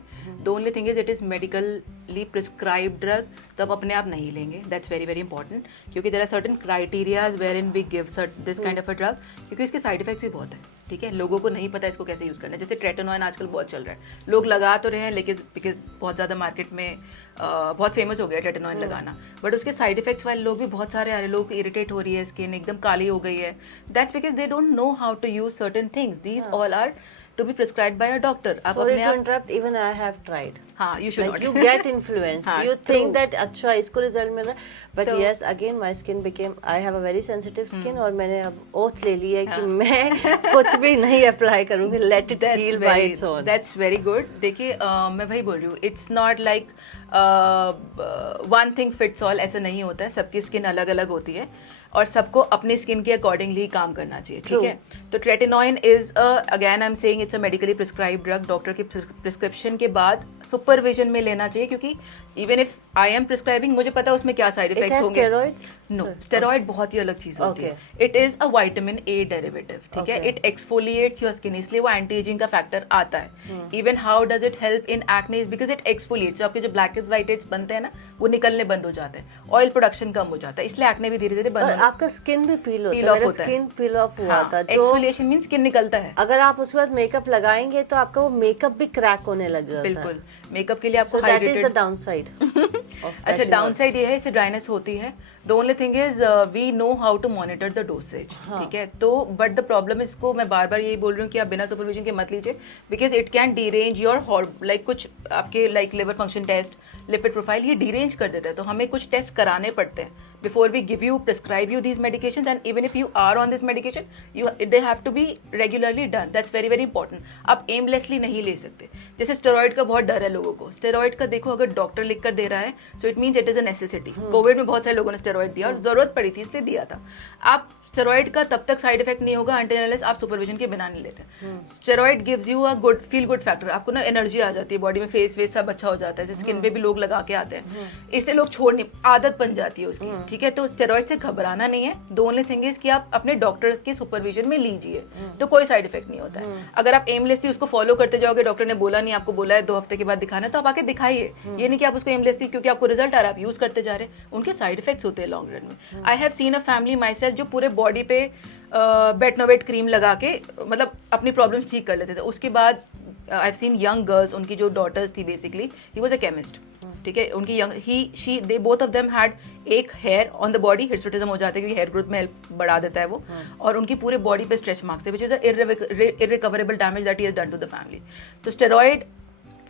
The only thing is it is medically prescribed drug, तो आप अपने आप नहीं लेंगे. That's very very important, क्योंकि there are certain criteria wherein we give this kind of a drug, क्योंकि इसके side effects भी बहुत है, ठीक है? लोगों को नहीं पता इसको कैसे यूज़ करना है. जैसे ट्रेटिनोइन आजकल बहुत चल रहा है, लोग लगा तो रहे हैं लेकिन बिकॉज बहुत ज़्यादा मार्केट में बहुत फेमस हो गया ट्रेटिनोइन लगाना, बट उसके साइड इफेक्ट्स वाले लोग भी बहुत सारे आ रहे हैं. लोग इरिटेट हो रही है, स्किन एकदम काली हो गई है. That's because they don't know how to use certain things. These all are to be prescribed by a doctor. Sorry to interrupt, even I have tried. हाँ, you should like not. You get influenced. हाँ, you true. think that अच्छा इसको result मिल रहा है, but yes, again my skin became, I have a very sensitive skin, और मैंने अब oath ले ली है कि मैं कुछ भी नहीं अप्लाई करूँगी, let it heal by its own. That's very good. देखिए मैं वही बोल रही हूँ, it's not like one thing fits all, ऐसा नहीं होता है. सबकी स्किन अलग अलग होती है और सबको अपनी स्किन के अकॉर्डिंगली काम करना चाहिए, ठीक है? तो tretinoin is again I am saying it's a medically prescribed drug. Doctor की प्रिस्क्रिप्शन के बाद सुपरविजन में लेना चाहिए, क्योंकि even if I am prescribing, मुझे पता है उसमें क्या साइड It इफेक्ट्स has होंगे. steroids? No, Sorry. स्टेरॉइड बहुत ही अलग चीज होती है. It is a vitamin A derivative, ठीक है. Okay. It exfoliates your skin, इसलिए वो एंटी एजिंग का फैक्टर आता है. Even how does it help in acne, because it exfoliates. जो आपके जो ब्लैक एंड व्हाइट हेड्स बनते हैं ना, वो निकलने बंद हो जाते हैं, ऑयल प्रोडक्शन कम हो जाता है, इसलिए एक्ने भी धीरे धीरे बंद और होने. आपका स्किन भी पील होता Peel है. off मेरा होता है. स्किन पील ऑफ हुआ था. जो एक्सफोलिएशन मीन स्किन निकलता है. अगर आप उसके बाद मेकअप लगाएंगे तो आपका वो मेकअप भी क्रैक होने लग जाता है. बिल्कुल, मेकअप के लिए आपको So that is the hydrated. downside. अच्छा, डाउन साइड ये है, इससे ड्राइनेस होती है. The only thing is we know how to monitor the dosage, ठीक है. तो बट द प्रॉब्लम इसको मैं बार बार यही बोल रही हूँ कि आप बिना सुपरविजन के मत लीजिए, because it can derange your like कुछ आपके like liver function test, lipid profile, ये डीरेंज कर देता है. तो हमें कुछ टेस्ट कराने पड़ते हैं before we give you, prescribe you these medications, and even if you are on this medication, they have to be regularly done. That's very very important. आप aimlessly नहीं ले सकते. जैसे स्टेरॉइड का बहुत डर है लोगों को. स्टेरॉइड का देखो, अगर डॉक्टर लिख कर दे रहा है, so it means it is a necessity. Covid में बहुत सारे लोगों ने स्टेरॉइड दिया और जरूरत पड़ी थी इसलिए दिया था. आप स्टेरॉइड का तब तक साइड इफेक्ट नहीं होगा until unless आप सुपरविजन के बिना नहीं लेते. Steroid gives you a good feel good factor. आपको ना एनर्जी आ जाती है बॉडी में, फेस वेस सब अच्छा हो जाता है. जैसे स्किन पे भी लोग लगा के आते हैं, इससे लोग छोड़ नहीं, आदत बन जाती है उसकी, ठीक है. तो स्टेरॉइड से घबराना नहीं है. द ओनली थिंग इज कि आप अपने डॉक्टर की सुपरविजन में लीजिए, तो कोई साइड इफेक्ट नहीं होता है. अगर आप एमलेसली उसको फॉलो करते जाओगे, डॉक्टर ने बोला नहीं, आपको बोला है 2 हफ्ते के बाद दिखाना है, तो आप आके दिखाइए. ये नहीं कि आप उसको एमलेसली क्योंकि आपको रिजल्ट आ रहा है आप यूज करते जा रहे हैं. उनके साइड इफेक्ट्स होते हैं लॉन्ग रन में. आई have seen a family my self जो पूरे बॉडी पे बेटनोवेट क्रीम लगा के मतलब अपनी प्रॉब्लम्स ठीक कर लेते थे. उसके बाद I have seen young girls, उनकी जो डॉटर्स थी basically, he was a chemist, ठीक है. उनकी young she they both of them had एक hair on the body, hirsutism हो जाता है क्योंकि हेयर ग्रोथ में हेल्प बढ़ा देता है वो, और उनकी पूरे बॉडी पे स्ट्रेच मार्क्स है, which is irrecoverable damage that he has done to the family. तो स्टेरॉइड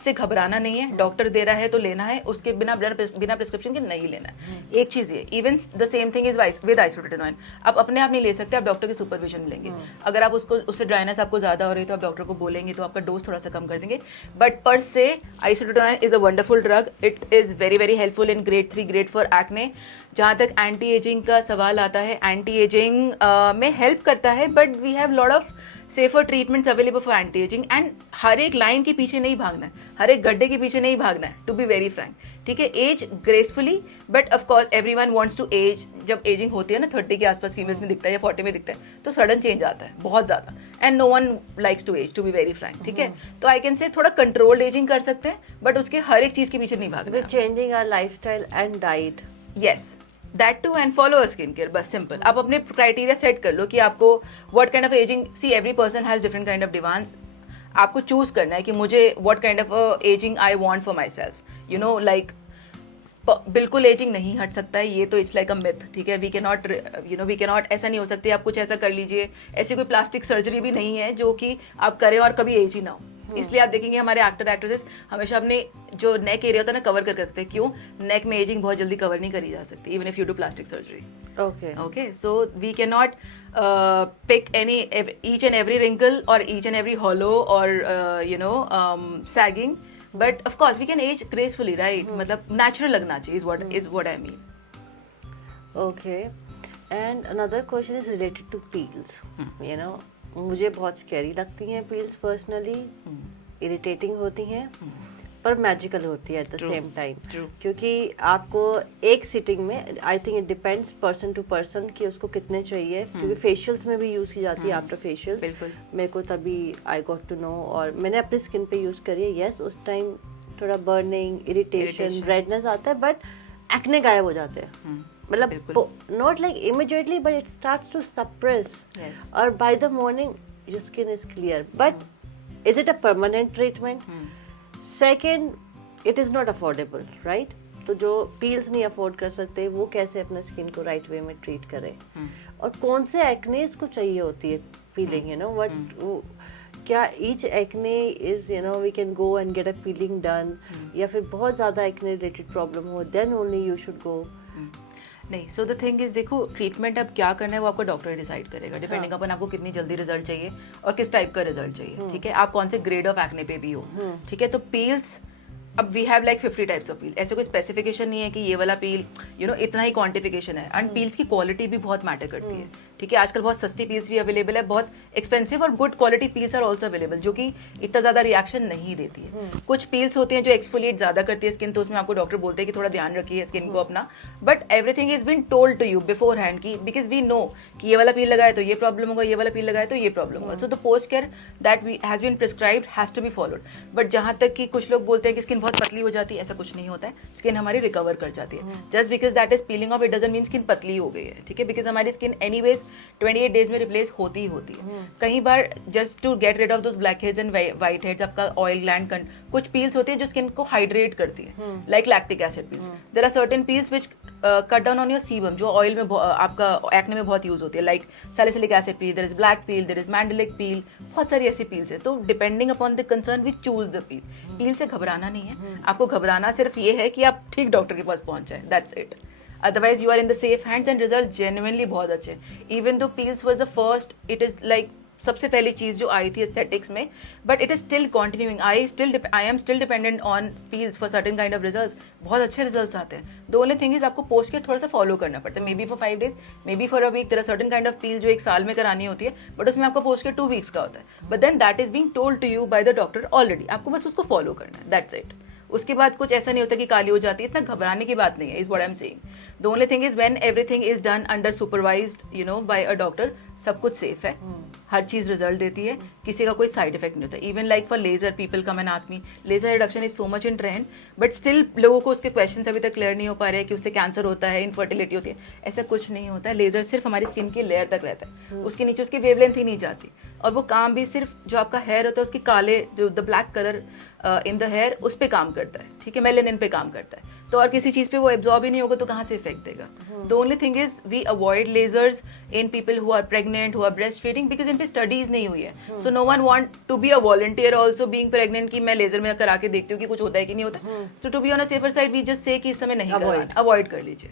से घबराना नहीं है. डॉक्टर दे रहा है तो लेना है, उसके बिना प्रिस्क्रिप्शन के नहीं लेना है. एक चीज ये, even the same thing is with isotretinoin. आप अपने आप नहीं ले सकते, आप डॉक्टर की सुपरविजन लेंगे. अगर आप उससे ड्राइनेस आपको ज्यादा हो रही है तो आप डॉक्टर को बोलेंगे तो आपका डोज थोड़ा सा कम कर देंगे. बट पर से isotretinoin is a wonderful drug. It is very very helpful in grade 3 grade 4 acne. जहाँ तक एंटी एजिंग का सवाल आता है, एंटी एजिंग में हेल्प करता है, but we have lot of safer treatments available for anti ageing. And हर एक लाइन के पीछे नहीं भागना है, हर एक गड्ढे के पीछे नहीं भागना है, टू बी वेरी फ्रैंक, ठीक है. Age gracefully, but of course everyone wants to age. जब एजिंग होती है ना 30 के आसपास फीमेल्स में दिखता है या 40 में दिखता है, तो सडन चेंज आता है बहुत ज्यादा. And no one likes to age, to be very frank, ठीक है. तो आई कैन से थोड़ा कंट्रोल्ड एजिंग कर सकते हैं, बट उसके हर एक चीज के पीछे नहीं भागना है. Changing our lifestyle and diet. Yes, that too, and follow a skin care. बस सिंपल. आप अपने क्राइटेरिया सेट कर लो कि आपको what kind of ageing, see every person has different kind of demands. आपको चूज करना है कि मुझे what kind of ageing I want for myself, you know. Like बिल्कुल एजिंग नहीं हट सकता है, ये तो इट्स लाइक अ मिथ, ठीक है. We can not, you know, we can not, ऐसा नहीं हो सकती आप कुछ ऐसा कर लीजिए. ऐसी कोई प्लास्टिक सर्जरी भी नहीं है जो कि आप करें और कभी एज ही ना हो. इसलिए आप देखेंगे हमारे एक्टर एक्ट्रेसेस हमेशा अपने जो नेक एरिया होता है ना कवर कर करते हैं. क्यों? नेक में एजिंग बहुत जल्दी कवर नहीं करी जा सकती, even if you do plastic surgery. Okay, so we cannot pick each and every wrinkle or each and every hollow or sagging, but of course we can age gracefully, right? मतलब natural लगना चाहिए is what I mean. Okay, and another question is related to peels. You know, मुझे बहुत scary लगती हैं peels personally, irritating होती हैं, पर मैजिकल होती है एट द सेम टाइम. क्योंकि आपको एक सिटिंग में, I think it depends person to person कि उसको कितने चाहिए. क्योंकि फेशियल्स में भी यूज की जाती है आफ्टर फेशियल. मेरे को तभी आई गॉट टू नो, और मैंने अपनी स्किन पे यूज करी है. यस, उस टाइम थोड़ा बर्निंग, इरिटेशन, रेडनेस आता है, बट एक्ने गायब हो जाते हैं. मतलब not like immediately, but it starts to suppress, और by the morning your skin is clear. But is it a permanent treatment? Second, it is not affordable, right? तो जो पील्स नहीं अफोर्ड कर सकते वो कैसे अपने स्किन को राइट वे में ट्रीट करें? और कौन से एक्नेस को चाहिए होती है पीलिंग, यू नो व्हाट, क्या each acne is, you know, we can go and get a peeling done, या फिर बहुत ज़्यादा एक्ने रिलेटेड प्रॉब्लम हो then only you should go? नहीं, सो द थिंग इज, देखो ट्रीटमेंट अब क्या करना है वो आपका डॉक्टर डिसाइड करेगा, डिपेंडिंग अपन आपको कितनी जल्दी रिजल्ट चाहिए और किस टाइप का रिजल्ट चाहिए, ठीक है. आप कौन से ग्रेड ऑफ एक्ने पे भी हो, ठीक है. तो पील्स अब we have like 50 types of peel, ऐसे कोई स्पेसिफिकेशन नहीं है कि ये वाला पील इतना ही क्वांटिफिकेशन है. एंड पील्स की क्वालिटी भी बहुत मैटर करती है. ठीक है, आजकल बहुत सस्ती पील्स भी अवेलेबल है, बहुत एक्सपेंसिव और good quality peels are also available जो कि इतना ज्यादा रिएक्शन नहीं देती है. कुछ पील्स होती हैं जो एक्सफोलिएट ज्यादा करती है स्किन, तो उसमें आपको डॉक्टर बोलते हैं कि थोड़ा ध्यान रखिए स्किन को अपना. But everything is been told to you beforehand की, बिकॉज वी नो कि ये वाला पील लगाए तो ये प्रॉब्लम होगा, ये वाला पील लगाए तो ये प्रॉब्लम होगा. So the post care that has been prescribed has to be followed. But जहां तक कि कुछ लोग बोलते हैं कि स्किन बहुत पतली हो जाती है, ऐसा कुछ नहीं होता है. स्किन हमारी रिकवर कर जाती है. Just because that is peeling off it doesn't mean skin पतली हो गई है. ठीक है, बिकॉज हमारी स्किन एनीवेज 28 डेज में रिप्लेस होती ही होती है. कई बार just to get rid of those blackheads and whiteheads, आपका ऑयल ग्लैंड, कुछ पील्स होती है जो स्किन को हाइड्रेट करती है, like lactic acid peels. There are certain peels which cut down on your sebum, जो ऑयल में आपका एक्ने में बहुत यूज होती है, like salicylic acid peel, there is black peel, there is mandelic peel, बहुत सारी ऐसी पील्स है. तो depending upon the concern we choose the peel. Peel से घबराना नहीं है, आपको घबराना सिर्फ ये है कि आप ठीक डॉक्टर के पास पहुंच जाए, that's it. Otherwise you are in the safe hands and result genuinely बहुत अच्छे. Even though peels was the first, it is like सबसे पहली चीज जो आई थी एस्थेटिक्स में, but it is still continuing. I am still dependent on peels for certain kind of results. बहुत अच्छे रिजल्ट्स आते हैं. द ओनली थिंग इज आपको पोस्ट के थोड़ा सा फॉलो करना पड़ता है, maybe for 5 days, maybe for a week. There are certain kind of peel जो एक साल में करानी होती है, बट उसमें आपको पोस्ट के 2 weeks का होता है. But then that is being told to you by the doctor already. आपको बस उसको फॉलो करना है, दैट्स इट. उसके बाद कुछ ऐसा नहीं होता कि काली हो जाती है, इतना घबराने की बात नहीं है, is what I am saying. The only thing is when everything is done under supervised by a doctor, सब कुछ सेफ है, हर चीज रिजल्ट देती है, किसी का कोई साइड इफेक्ट नहीं होता. Even like for laser, people come and ask me, laser reduction is so much in trend, but still लोगों को उसके क्वेश्चंस अभी तक क्लियर नहीं हो पा रहे हैं कि उससे कैंसर होता है, इनफर्टिलिटी होती है. ऐसा कुछ नहीं होता है. लेजर सिर्फ हमारी स्किन की लेयर तक रहता है, उसके नीचे उसकी वेवलेंथ ही नहीं जाती. और वो काम भी सिर्फ जो आपका हेयर होता है उसकी काले जो the black colour in the hair, उस पे काम करता है. ठीक है, मेलेनिन पे काम करता है. तो और किसी चीज पे वो एब्जॉर्ब ही नहीं होगा तो कहाँ से इफेक्ट देगा. The only thing is we avoid lasers in people who are pregnant, who are breast feeding, because in पे स्टडीज नहीं हुई है. So no one want to be a volunteer also being pregnant कि मैं laser में करा के देखती हूँ कि कुछ होता है कि नहीं होता. तो to be on a safer side we just say कि इस समय नहीं करवाना, अवॉइड कर लीजिए.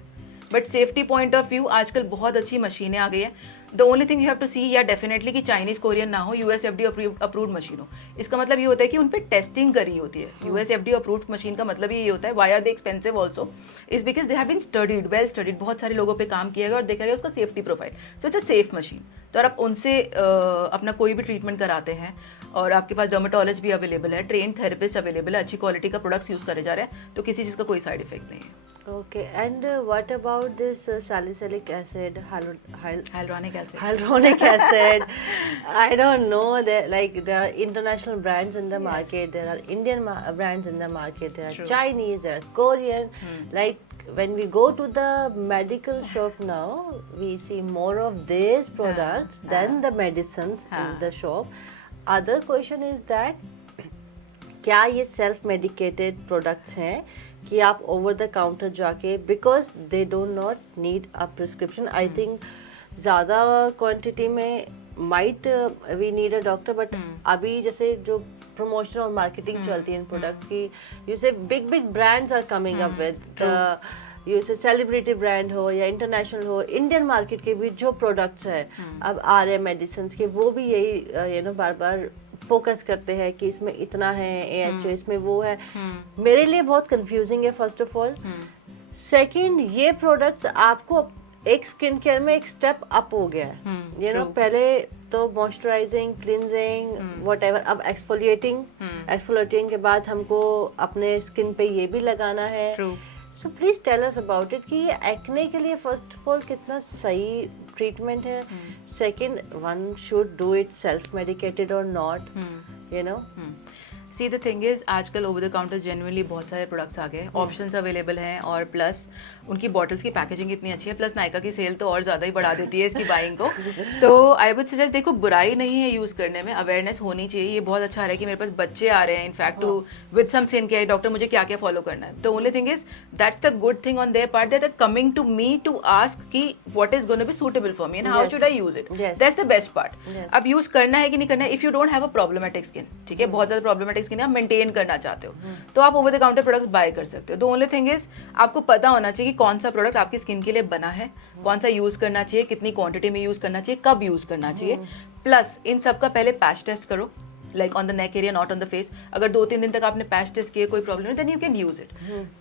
But safety point of view आजकल बहुत अच्छी मशीनें आ गई है. The only thing you have to see, या डेफिनेटली कि चाइनीज कोरियन ना हो, USFD अप्रूव्ड मशीन हो. इसका मतलब ये होता है कि उन पे टेस्टिंग करी होती है. USFD अप्रूव्ड मशीन का मतलब ये होता है, why are they expensive also, is because they have been studied, well studied, बहुत सारे लोगों पे काम किया गया और देखा गया उसका safety profile. So it's a safe machine. तो आप उनसे अपना कोई भी ट्रीटमेंट कराते हैं और आपके पास डर्मेटोलॉजिस्ट भी अवेलेबल है, ट्रेन थेरेपिस्ट अवेलेबल है, अच्छी क्वालिटी का प्रोडक्ट्स यूज करे जा रहे हैं, तो किसी चीज़ का कोई साइड इफेक्ट नहीं है. Okay, and what about this salicylic acid, Hyaluronic acid? Hyaluronic acid. I don't know. There are international brands in the market. There are Indian brands in the market. There are True. Chinese. There are Korean. Like when we go to the medical shop now, we see more of these products than the medicines in the shop. Other question is that क्या ये self medicated products हैं कि आप over the counter जाके, because they don't not need a prescription. I think ज़्यादा quantity में might we need a doctor, but अभी जैसे जो प्रमोशन और मार्केटिंग चलती है इन प्रोडक्ट की, you see big brands are coming up with, you see celebrity brand हो या इंटरनेशनल हो, इंडियन मार्केट के भी जो प्रोडक्ट्स हैं अब आ रहे हैं मेडिसिन के, वो भी यही बार बार फोकस करते हैं कि इसमें इतना है AHA, इसमें वो है. मेरे लिए बहुत कंफ्यूजिंग है फर्स्ट ऑफ ऑल. सेकंड, ये प्रोडक्ट्स आपको एक स्किन केयर में एक स्टेप अप हो गया है. पहले तो मॉइस्चराइजिंग, क्लींजिंग, व्हाटएवर, अब एक्सफोलिएटिंग के बाद हमको अपने स्किन पे ये भी लगाना है. So please tell us about it कि ये एक्ने के लिए फर्स्ट ऑफ ऑल कितना सही ट्रीटमेंट है. Second, one should do it self-medicated or not, you know. See the thing is आजकल ओवर द काउंटर जेन्युइनली बहुत सारे प्रोडक्ट्स आ गए हैं, ऑप्शंस अवेलेबल हैं, और प्लस उनकी बॉटल्स की पैकेजिंग इतनी अच्छी है, प्लस नायका की सेल तो और ज़्यादा ही बढ़ा देती है इसकी बाइंग को. तो आई वुड सजेस्ट, देखो बुराई नहीं है यूज़ करने में, अवेयरनेस होनी चाहिए. ये बहुत अच्छा आ रहा है कि मेरे पास बच्चे आ रहे हैं in fact too with some skin care, doctor मुझे क्या क्या फॉलो करना है. The only thing is that's the good thing on their part, that are coming to me to ask कि what is gonna be suitable for me and how should I use it. That's the best part. अब use करना है कि नहीं करना है, if you don't have a problematic skin, ठीक है, बहुत ज़्यादा प्रॉब्लमेटिक स्किन है, आप मेंटेन करना चाहते हो, तो आप over the counter products buy कर सकते हो. द ओनली थिंग इज आपको पता होना चाहिए कि कौन सा प्रोडक्ट आपकी स्किन के लिए बना है, कौन सा यूज करना चाहिए, कितनी क्वांटिटी में यूज करना चाहिए, कब यूज करना चाहिए. प्लस इन सब का पहले पैच टेस्ट करो, like on the neck area, not on the face. अगर 2-3 दिन तक आपने पैच टेस्ट किए, कोई प्रॉब्लम नहीं, then you can use it.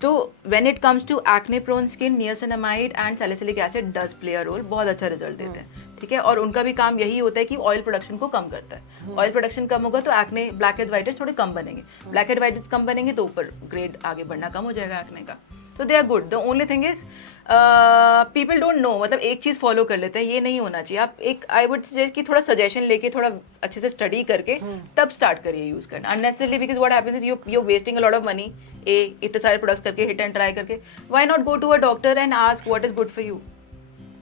तो when it comes to acne prone skin, niacinamide and salicylic acid does play a role, बहुत अच्छा रिजल्ट देते हैं. ठीक है, और उनका भी काम यही होता है कि ऑयल प्रोडक्शन को कम करता है. ऑयल प्रोडक्शन कम होगा तो acne, black head white heads थोड़े कम बनेंगे. ब्लैक हेड व्हाइट हेड्स कम बनेंगे तो ऊपर ग्रेड आगे बढ़ना कम हो जाएगा एक्ने का. So they are good. The only thing is people don't know. मतलब एक चीज़ फॉलो कर लेते हैं, ये नहीं होना चाहिए. आप एक आई वुड सजेस्ट कि थोड़ा सजेशन लेके, थोड़ा अच्छे से स्टडी करके तब स्टार्ट करिए यूज करना. Unnecessarily, because what happens is you wasting a lot of money इतने सारे प्रोडक्ट्स करके, हिट एंड ट्राई करके. Why not go to a doctor and ask what is good for you,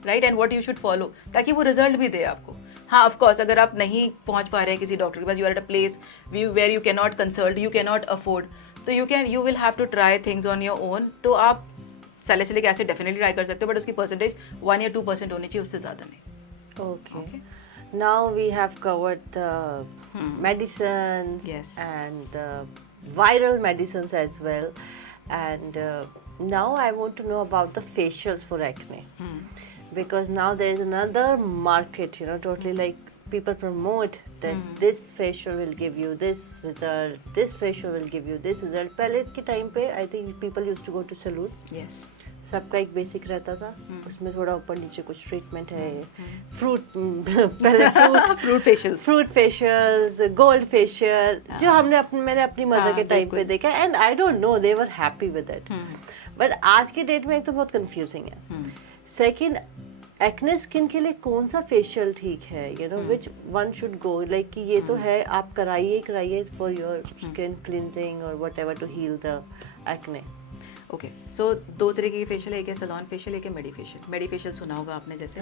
right, and what you should follow, ताकि वो result भी दे आपको. हाँ, of course अगर आप नहीं पहुंच पा रहे हैं किसी डॉक्टर के पास, you are at a place where you can not consult, you can not afford, तो you will have to try things on your own. तो आप सैलिसिलिक एसिड डेफिनेटली ट्राई कर सकते हो, बट उसकी परसेंटेज 1 या 2% होनी चाहिए, उससे ज़्यादा नहीं. Okay. Now we have covered the medicines and the viral medicines as well. And now I want to know about the facials for acne. Because now there is another market, totally like people promote that this facial will give you this result, this facial will give you this result. पहले के time पे I think people used to go to salon. Yes. सबका एक basic रहता था, उसमें थोड़ा ऊपर नीचे कुछ ट्रीटमेंट है, पहले फ्रूट फेशियल्स, गोल्ड फेशियल, जो मैंने अपनी मदर के टाइम पे देखा, and I don't no they were happy with it. But आज के डेट में एक तो बहुत कंफ्यूजिंग है. सेकंड, एक्ने स्किन के लिए कौन सा फेशियल ठीक है, which one should go, like कि ये तो है, आप कराइए फॉर योर स्किन क्लिनजिंग और whatever to heal the acne. Okay, so 2 तरीके के फेशियल, एक है सैलून फेशियल, एक है मेडिफेशियल. मेडिफेशियल सुना होगा आपने जैसे.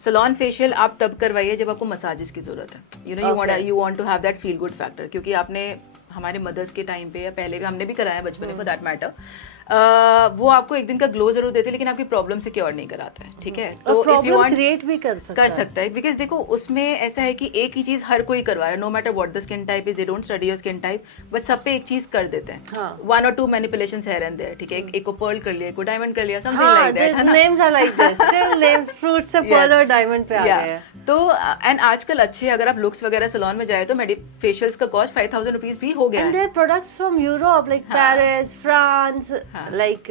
सैलून फेशियल आप तब करवाइए जब आपको मसाजेस की जरूरत है. You want to have that feel good factor, क्योंकि आपने हमारे मदर्स के टाइम पे या पहले भी हमने भी कराया बचपन में फॉर दैट मैटर, वो आपको एक दिन का ग्लो जरूर देते हैं, लेकिन आपकी प्रॉब्लम से क्योर नहीं कराता है. ठीक है, तो इफ यू वांट क्रिएट भी कर सकता है, बिकॉज देखो उसमें ऐसा है कि एक ही चीज हर कोई करवा रहा है, no matter what the skin type is, they don't study your skin type, but सब पे एक चीज कर देते हैं. 1 or 2 manipulations here and there. ठीक है, एक को पर्ल कर लिया, एक को डायमंड कर लिया, समथिंग लाइक दैट, है ना. Names are like this, still names fruit से पर्ल और डायमंड पे आ गए हैं. तो एंड आजकल अच्छे, अगर आप लुक्स वगैरह सैलून में जाए तो फेशियल्स का कॉस्ट 5000 रुपीज भी हो गया है. And their products from Europe, like Paris, France, like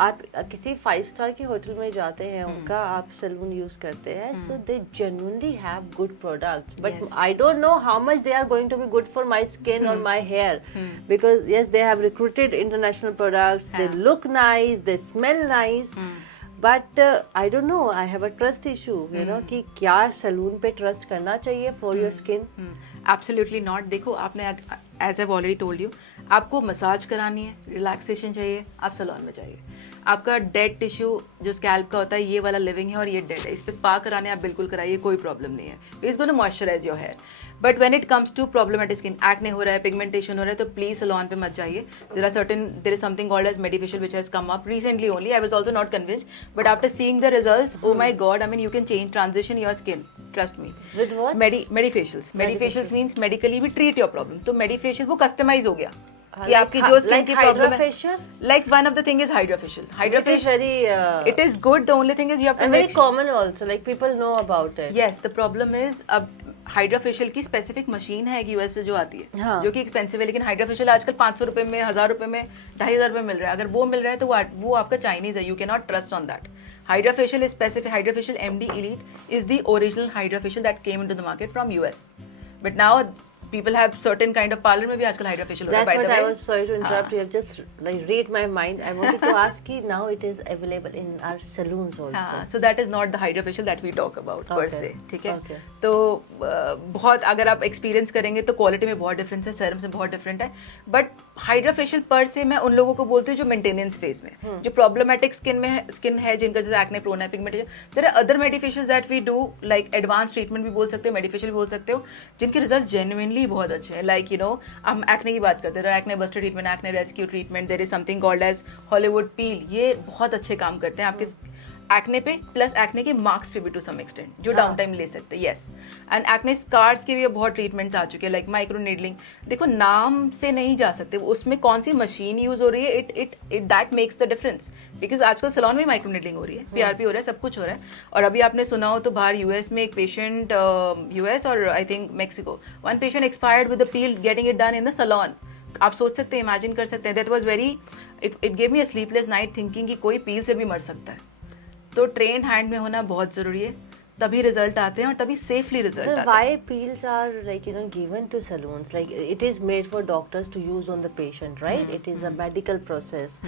आप किसी 5 स्टार के होटल में जाते हैं, उनका आप सैलून यूज करते हैं, so they genuinely have good products, but I don't know how much they are going to be good for my skin और my hair, because yes they have recruited international products, they look nice, they smell nice, but I don't know, I have a trust issue, कि क्या salon पे trust करना चाहिए for your skin. Absolutely not. देखो आपने, as I told you, आपको massage करानी है, रिलैक्सेशन चाहिए, आप सैलून में जाइए. आपका डेड टिश्यू जो स्कैल्प का होता है, ये वाला लिविंग है और ये डेड है, इस पे स्पा कराने आप बिल्कुल कराइए, कोई प्रॉब्लम नहीं है. It's gonna moisturise your hair. But when it comes to problematic skin, acne हो रहा है, पिगमेंटेशन हो रहा है, तो प्लीज सैलून पे मत जाइए. There is something called as medifacial which has come up recently only. I was also not convinced, but after seeing the results, oh my god, I mean you can change, transition your skin, trust me. With what? Medifacials means medically भी treat your problem. तो medifacial वो customise हो गया कि आपकी जो skin की problem है, like one of the thing is hydrofacial. It is very it is good. The only thing is you have to and very common also, like people know about it. Yes, the problem is अब hydrofacial की specific machine है US से जो आती है, जो कि expensive है, लेकिन हाइड्रोफेशियल आजकल 500 रुपए में, 1000 रुपए में, 2500 रुपए मिल रहा है. अगर वो मिल रहा है तो वो आपका चाइनीज है. You can not trust on that. Hydrofacial is specific. Hydrofacial MD Elite is the original hydrofacial that came into the market from US. But now people have certain kind of parlor में भी आजकल hydrofacial हो रहा है. That's what I was sorry to interrupt. You have just like read my mind. I wanted to ask you, now it is available in our saloons also. So that is not the hydrofacial that we talk about per se. ठीक है. तो बहुत अगर आप experience करेंगे तो quality में बहुत डिफरेंस है, सेरम से बहुत डिफरेंट है. बट हाइड्रोफेशियल पर से मैं उन लोगों को बोलती हूँ जो मेंटेनेंस फेज में, जो प्रॉब्लमेटिक स्किन है, जिनका जैसे एक्ने प्रोन है, pigmentation. There are other medifacials that we do, like advance treatment भी बोल सकते हो, मेडिफेशियल भी बोल सकते हो, जिनके रिजल्ट जेन्युइनली बहुत अच्छे हैं. लाइक हम एक्ने की बात करते हैं, acne buster treatment, acne rescue treatment, there is something called as Hollywood peel. ये बहुत अच्छे काम करते हैं. एक्ने पे प्लस एक्ने के मार्क्स पे भी टू सम एक्सटेंट, जो हाँ. डाउन टाइम ले सकते हैं. यस, एंड एक्ने स्कार्स के भी बहुत ट्रीटमेंट्स आ चुके हैं, लाइक माइक्रो नीडलिंग. देखो नाम से नहीं जा सकते, उसमें कौन सी मशीन यूज हो रही है, it that makes the difference. Because आजकल सैलून में माइक्रो नीडलिंग हो रही है, पीआरपी हो रहा है, सब कुछ हो रहा है. और अभी आपने सुना हो तो बाहर यूएस में एक पेशेंट, यूएस और I think Mexico, one patient expired with the peel getting it done in the salon. आप सोच सकते हैं, इमेजिन कर सकते हैं. That was very, it gave me a sleepless night thinking कि कोई पील से भी मर सकता है. तो ट्रेन हैंड में होना बहुत जरूरी है, तभी रिजल्ट आते हैं और तभी सेफली रिजल्ट आते हैं. Why peels are like given to saloons? Like it is made for doctors to use on the patient, right? It is a medical process.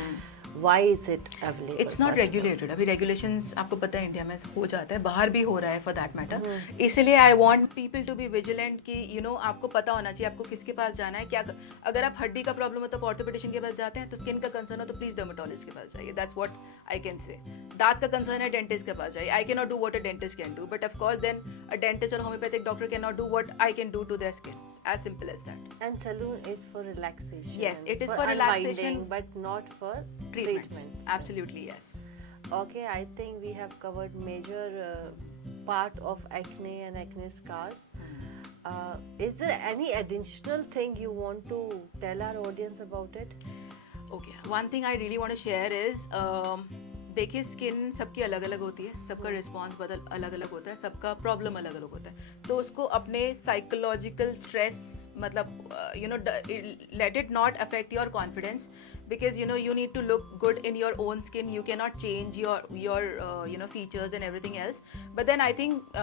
Why is it available? It's not first of all? Regulated. अभी regulations आपको पता है India में हो जाता है, बाहर भी हो रहा है फॉर दैट मैटर. इसलिए I want people to be vigilant कि यू नो आपको पता होना चाहिए आपको किसके पास जाना है. क्या अगर आप हड्डी का प्रॉब्लम हो तो ऑर्थोपेडिशियन के पास जाते हैं, तो स्किन का कंसर्न हो तो प्लीज डर्मेटोलॉजिस्ट के पास जाइए. That's what I can say. दांत का कंसर्न है, डेंटिस्ट के पास जाइए. I can not do what a dentist can do, but of course then a dentist और homeopathic doctor can not do what I can do to their skin. As simple as that. And saloon is for relaxation. Yes, it is for relaxation. unwinding, but not for Treatments. treatment. Absolutely, yes. Okay, I think we have covered major part of acne and acne scars. Is there any additional thing you want to tell our audience about it? Okay, one thing I really want to share is देखिए skin सबकी अलग अलग होती है, सबका response अलग अलग होता है, सबका प्रॉब्लम अलग अलग होता है. तो उसको अपने साइकोलॉजिकल स्ट्रेस मतलब you no let it not affect your confidence, because you need to look good in your own skin. You cannot change your features and everything else. But then I think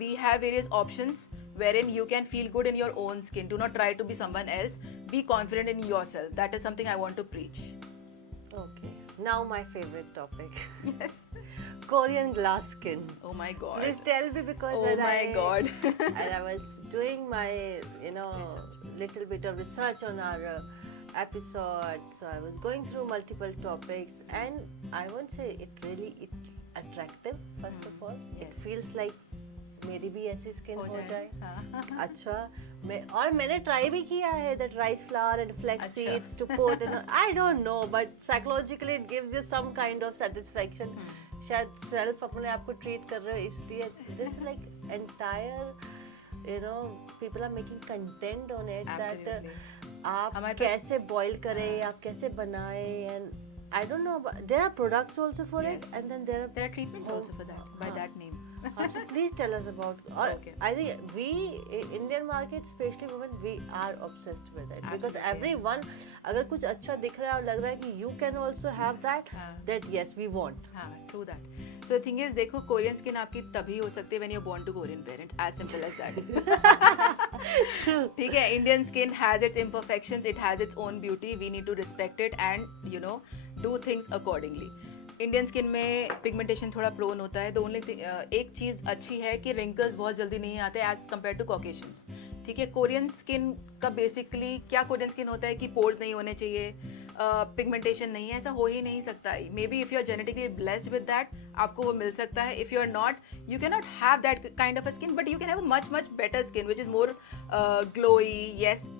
we have various options wherein you can feel good in your own skin. Do not try to be someone else. Be confident in yourself. That is something I want to preach. Okay. Now my favorite topic. Yes. Korean glass skin. Oh my god. Please tell me, because Oh my god. and I was doing my little bit of research on our episode, so I was going through multiple topics, and I won't say it's attractive. First of all, it feels like मेरी भी ऐसी skin हो जाए. अच्छा, मैंने try भी किया है that rice flour and flax seeds to put in. I don't know, but psychologically it gives you some kind of satisfaction. शायद सेल्फ अपने आप को ट्रीट कर रहे हो इसलिए. This is like entire people are making content on it. Absolutely. That आप कैसे बॉईल करें, आप कैसे बनाएं, and I don't know, but there are products also for it, and then there are treatments also for that by that name. So please tell us about. Okay. I think we Indian market, especially women, we are obsessed with it. Because Absolutely, everyone, अगर कुछ अच्छा दिख रहा है और लग रहा है कि you can also have that, that yes we want. हाँ, true that. So the thing is, देखो कोरियन स्किन आपकी तभी हो सकती है when you're born to Korean parents. As simple as that. True. ठीक है, Indian skin has its imperfections, it has its own beauty. We need to respect it and do things accordingly. Indian skin में pigmentation थोड़ा prone होता है. The only thing, एक चीज़ अच्छी है कि रिंकल्स बहुत जल्दी नहीं आते एज कम्पेयर टू कॉकेशियंस. ठीक है, कोरियन स्किन का बेसिकली क्या कोरियन स्किन होता है कि पोर्स नहीं होने चाहिए, पिगमेंटेशन नहीं है, ऐसा हो ही नहीं सकता. Maybe if you are genetically blessed with that आपको वो मिल सकता है. If you are not, you can not have that kind of a skin, but you can have much much better skin which is more glowy, yes,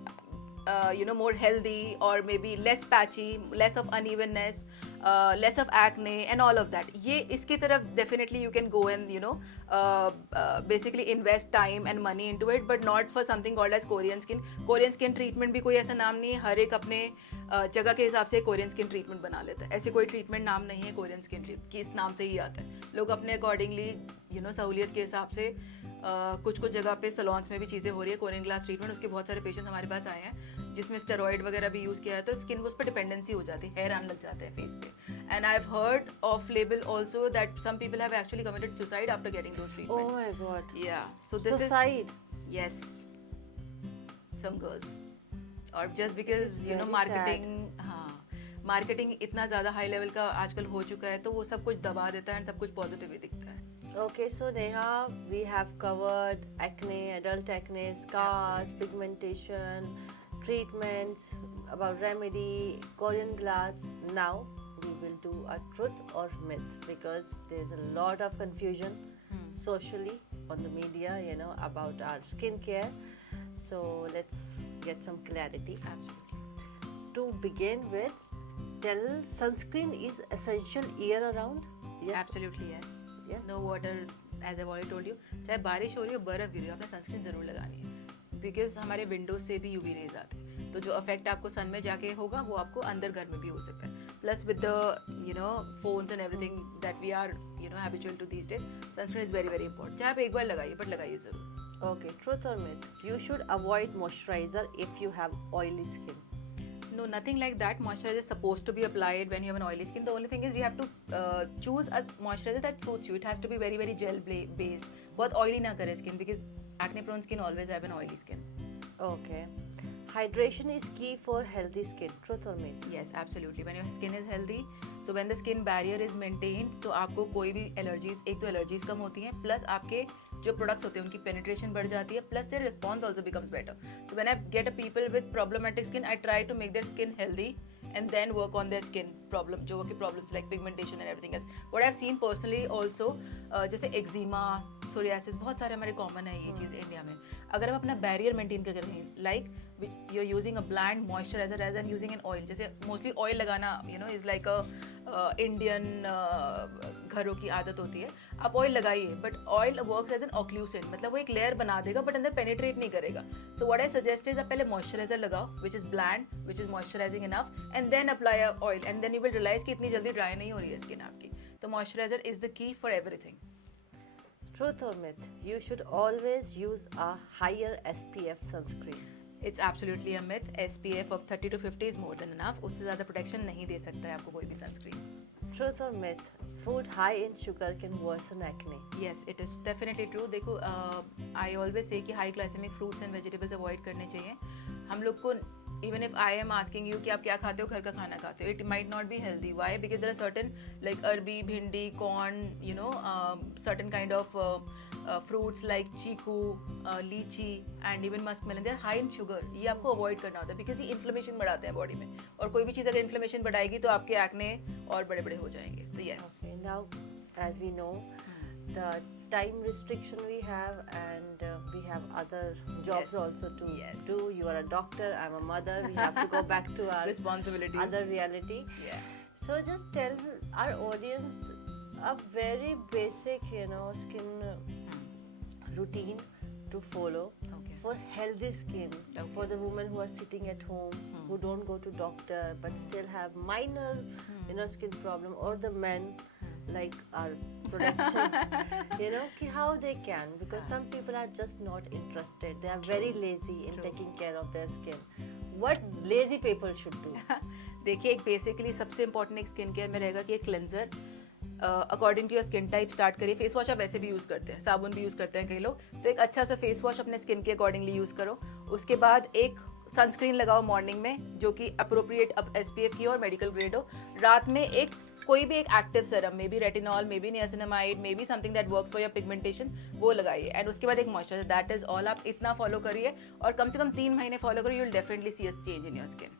more healthy, or maybe less patchy, less of unevenness, less of acne and all of that. ये इसकी तरफ definitely you can go and basically invest time and money into it, but not for something called as Korean skin. Korean skin treatment भी कोई ऐसा नाम नहीं है. हर एक अपने जगह के हिसाब से कोरियन स्किन ट्रीटमेंट बना लेता है. ऐसे कोई ट्रीटमेंट नाम नहीं है कोरियन स्किन ट्रीटमेंट कि इस नाम से ही आता है. लोग अपने अकॉर्डिंगली सहूलियत के हिसाब से कुछ जगह पे सलॉन्स में भी चीज़ें हो रही है कोरियन ग्लास ट्रीटमेंट. उसके बहुत सारे पेशेंट्स हमारे पास आए हैं जिसमें स्टेरॉइड वगैरह भी यूज़ किया है, तो स्किन उस पर डिपेंडेंसी हो जाती है, हेयर आने लग जाते हैं फेस पे. And I have heard of label also that some people have actually committed suicide after getting those treatments. Oh my god. Yeah, so this Suicide. is yes, some girls, और just because very marketing, हाँ, marketing इतना ज़्यादा high level का आजकल हो चुका है तो वो सब कुछ दबा देता है एंड सब कुछ पॉजिटिव ही दिखता है. Okay, so Neha, we have covered acne, adult acne, scars, pigmentation, treatments, about remedy, Korean glass. Now we will do a truth or myth, because there's a lot of confusion socially on the media, about our skincare. So let's get some clarity. Absolutely. To begin with, tell sunscreen is essential year around. Yes. Absolutely yes. Yeah. No water, as I've already told you. चाहे बारिश हो रही हो, बर्फ गिर रही हो, आपने सनस्क्रीन जरूर लगानी है, बिकॉज हमारे विंडोज से भी यूवी रेज आते हैं, तो जो इफेक्ट आपको सन में जाके होगा वो आपको अंदर घर में भी हो सकता है. Plus with the phones and everything that we are habitual to these days, sunscreen is very very important. चाहे आप एक बार लगाइए, बट लगाइए जरूर. Okay, truth or myth? You should avoid moisturizer if you have oily skin. No, nothing like that. Moisturizer is supposed to be applied when you have an oily skin. The only thing is we have to choose a moisturizer that suits you. It has to be very very gel based. बहुत oily ना करे skin, because acne prone skin always have an oily skin. Okay. Hydration is key for healthy skin. Truth or myth? Yes, absolutely. When your skin is healthy, so when the skin barrier is maintained, तो आपको कोई भी allergies, एक तो allergies कम होती हैं, plus आपके जो प्रोडक्ट्स होते हैं उनकी पेनिट्रेशन बढ़ जाती है, plus their response also becomes better. So when I get a people with problematic skin, I try to make their skin healthy and then work on their skin problem, जो कि problems like pigmentation and everything else. What I've seen personally also, जैसे eczema, psoriasis, बहुत सारे हमारे common है ये चीज़ India में. अगर हम अपना बैरियर मेंटेन करके रहें, like you're using a bland moisturizer rather than using an oil. जैसे मोस्टली ऑयल लगाना इज लाइक अ इंडियन घरों की आदत होती है. आप ऑयल लगाइए, but oil works as an occlusive, मतलब वो एक लेयर बना देगा बट अंदर पेनिट्रेट नहीं करेगा. So what I suggest is आप पहले मॉइस्चराइजर लगाओ which is bland, which is moisturising enough, and then apply oil, and then you will realise कि इतनी जल्दी ड्राई नहीं हो रही है स्किन आपकी. तो मॉइस्चराइजर इज द की for everything. Truth or myth? You should always use a higher SPF sunscreen. It's absolutely a myth. SPF of 30 to 50 is more than enough. उससे ज़्यादा प्रोटेक्शन नहीं दे सकता है आपको कोई भी sunscreen. Truth or myth? Food high in sugar can worsen acne. Yes, it is definitely true. देखो, I always say कि high glycemic fruits and vegetables avoid करने चाहिए. हम लोग को, even if I am asking you कि आप क्या खाते हो, घर का खाना खाते हो, it might not be healthy. Why? Because there are certain like अरबी, भिंडी, corn, certain kind of fruits like चीकू, लीची and even muskmelon, they are high in sugar. ये आपको avoid करना होता है because ये inflammation बढ़ाते हैं body में, और कोई भी चीज़ अगर inflammation बढ़ाएगी तो आपके acne और बड़े बड़े हो जाएंगे. तो yes. Okay, now as we know the time restriction we have, and we have other jobs Yes. also to Yes. do. You are a doctor, I'm a mother, we have to go back to our Responsibility. other reality. Yeah. So just tell our audience a very basic skin routine to follow Okay. for healthy skin, Okay. for the women who are sitting at home, who don't go to doctor but still have minor skin problem, or the men like our production, ki how they can, because some people are just not interested, they are very lazy in True. taking care of their skin. What lazy people should do? देखिए, एक basically सबसे important एक skin care में रहेगा कि एक cleanser according to your skin type start करिए. Face wash आप वैसे भी यूज़ करते हैं, साबुन भी यूज़ करते हैं कई लोग, तो एक अच्छा सा फेस वॉश अपने स्किन के अकॉर्डिंगली यूज़ करो. उसके बाद एक सनस्क्रीन लगाओ मॉर्निंग में, जो कि अप्रोप्रिएट SPF की और मेडिकल ग्रेड हो. रात में एक कोई भी एक active serum, may be retinol, may be niacinamide, may be something that works for your pigmentation, वो लगाइए. एंड उसके बाद एक मॉइस्चराइजर. That is all. आप इतना फॉलो करिए और कम से कम 3 महीने फॉलो करिए, you will definitely see a change in your skin.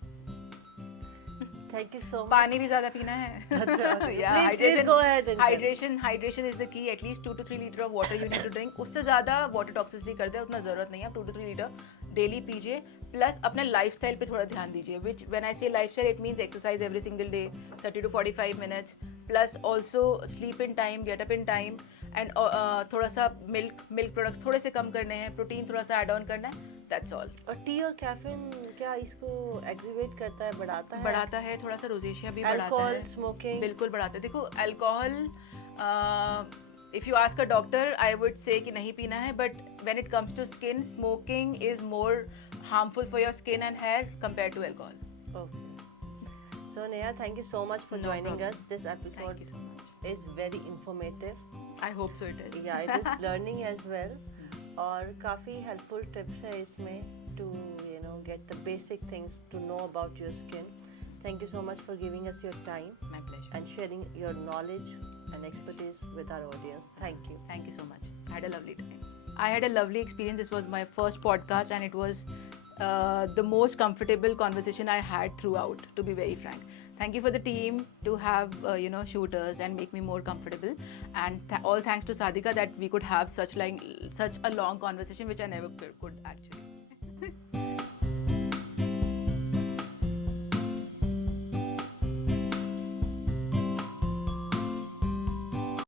Thank you so much. पानी भी ज़्यादा पीना है. Please go ahead and hydration is the key. At least 2 to 3 litre of water you need to drink. उससे ज़्यादा water toxicity करते हैं, उतना ज़रूरत नहीं है. आप 2 to 3 लीटर डेली पीजिए. प्लस अपने लाइफस्टाइल पे थोड़ा ध्यान दीजिए, विच व्हेन आई से lifestyle it means exercise every single day 30 to 45 minutes, plus also sleep in time, get up in time, and थोड़ा सा मिल्क प्रोडक्ट्स थोड़े से कम करने हैं, प्रोटीन थोड़ा सा ऐड ऑन करना है. That's all. और टी और कैफीन क्या इसको एग्रीवेट करता है, बढ़ाता है थोड़ा सा. रोजेशिया भी बढ़ाता अल्कोहल, है. स्मोकिंग बिल्कुल बढ़ाता है. देखो, alcohol if you ask a doctor I would say कि नहीं पीना है, but when it comes to skin, smoking is more harmful for your skin and hair compared to alcohol. Okay. So Neha, thank you so much for No joining problem. us. This episode Thank you so much. is very informative. I hope so it is. Yeah, it is learning as well. और काफ़ी helpful tips है इसमें to get the basic things to know about your skin. Thank you so much for giving us your time My pleasure. and sharing your knowledge and expertise with our audience. Thank you. Thank you so much. I had a lovely time. I had a lovely experience. This was my first podcast and it was the most comfortable conversation I had throughout, to be very frank. Thank you for the team to have shoot us and make me more comfortable, and all thanks to Sadhika that we could have such a long conversation, which I never could actually.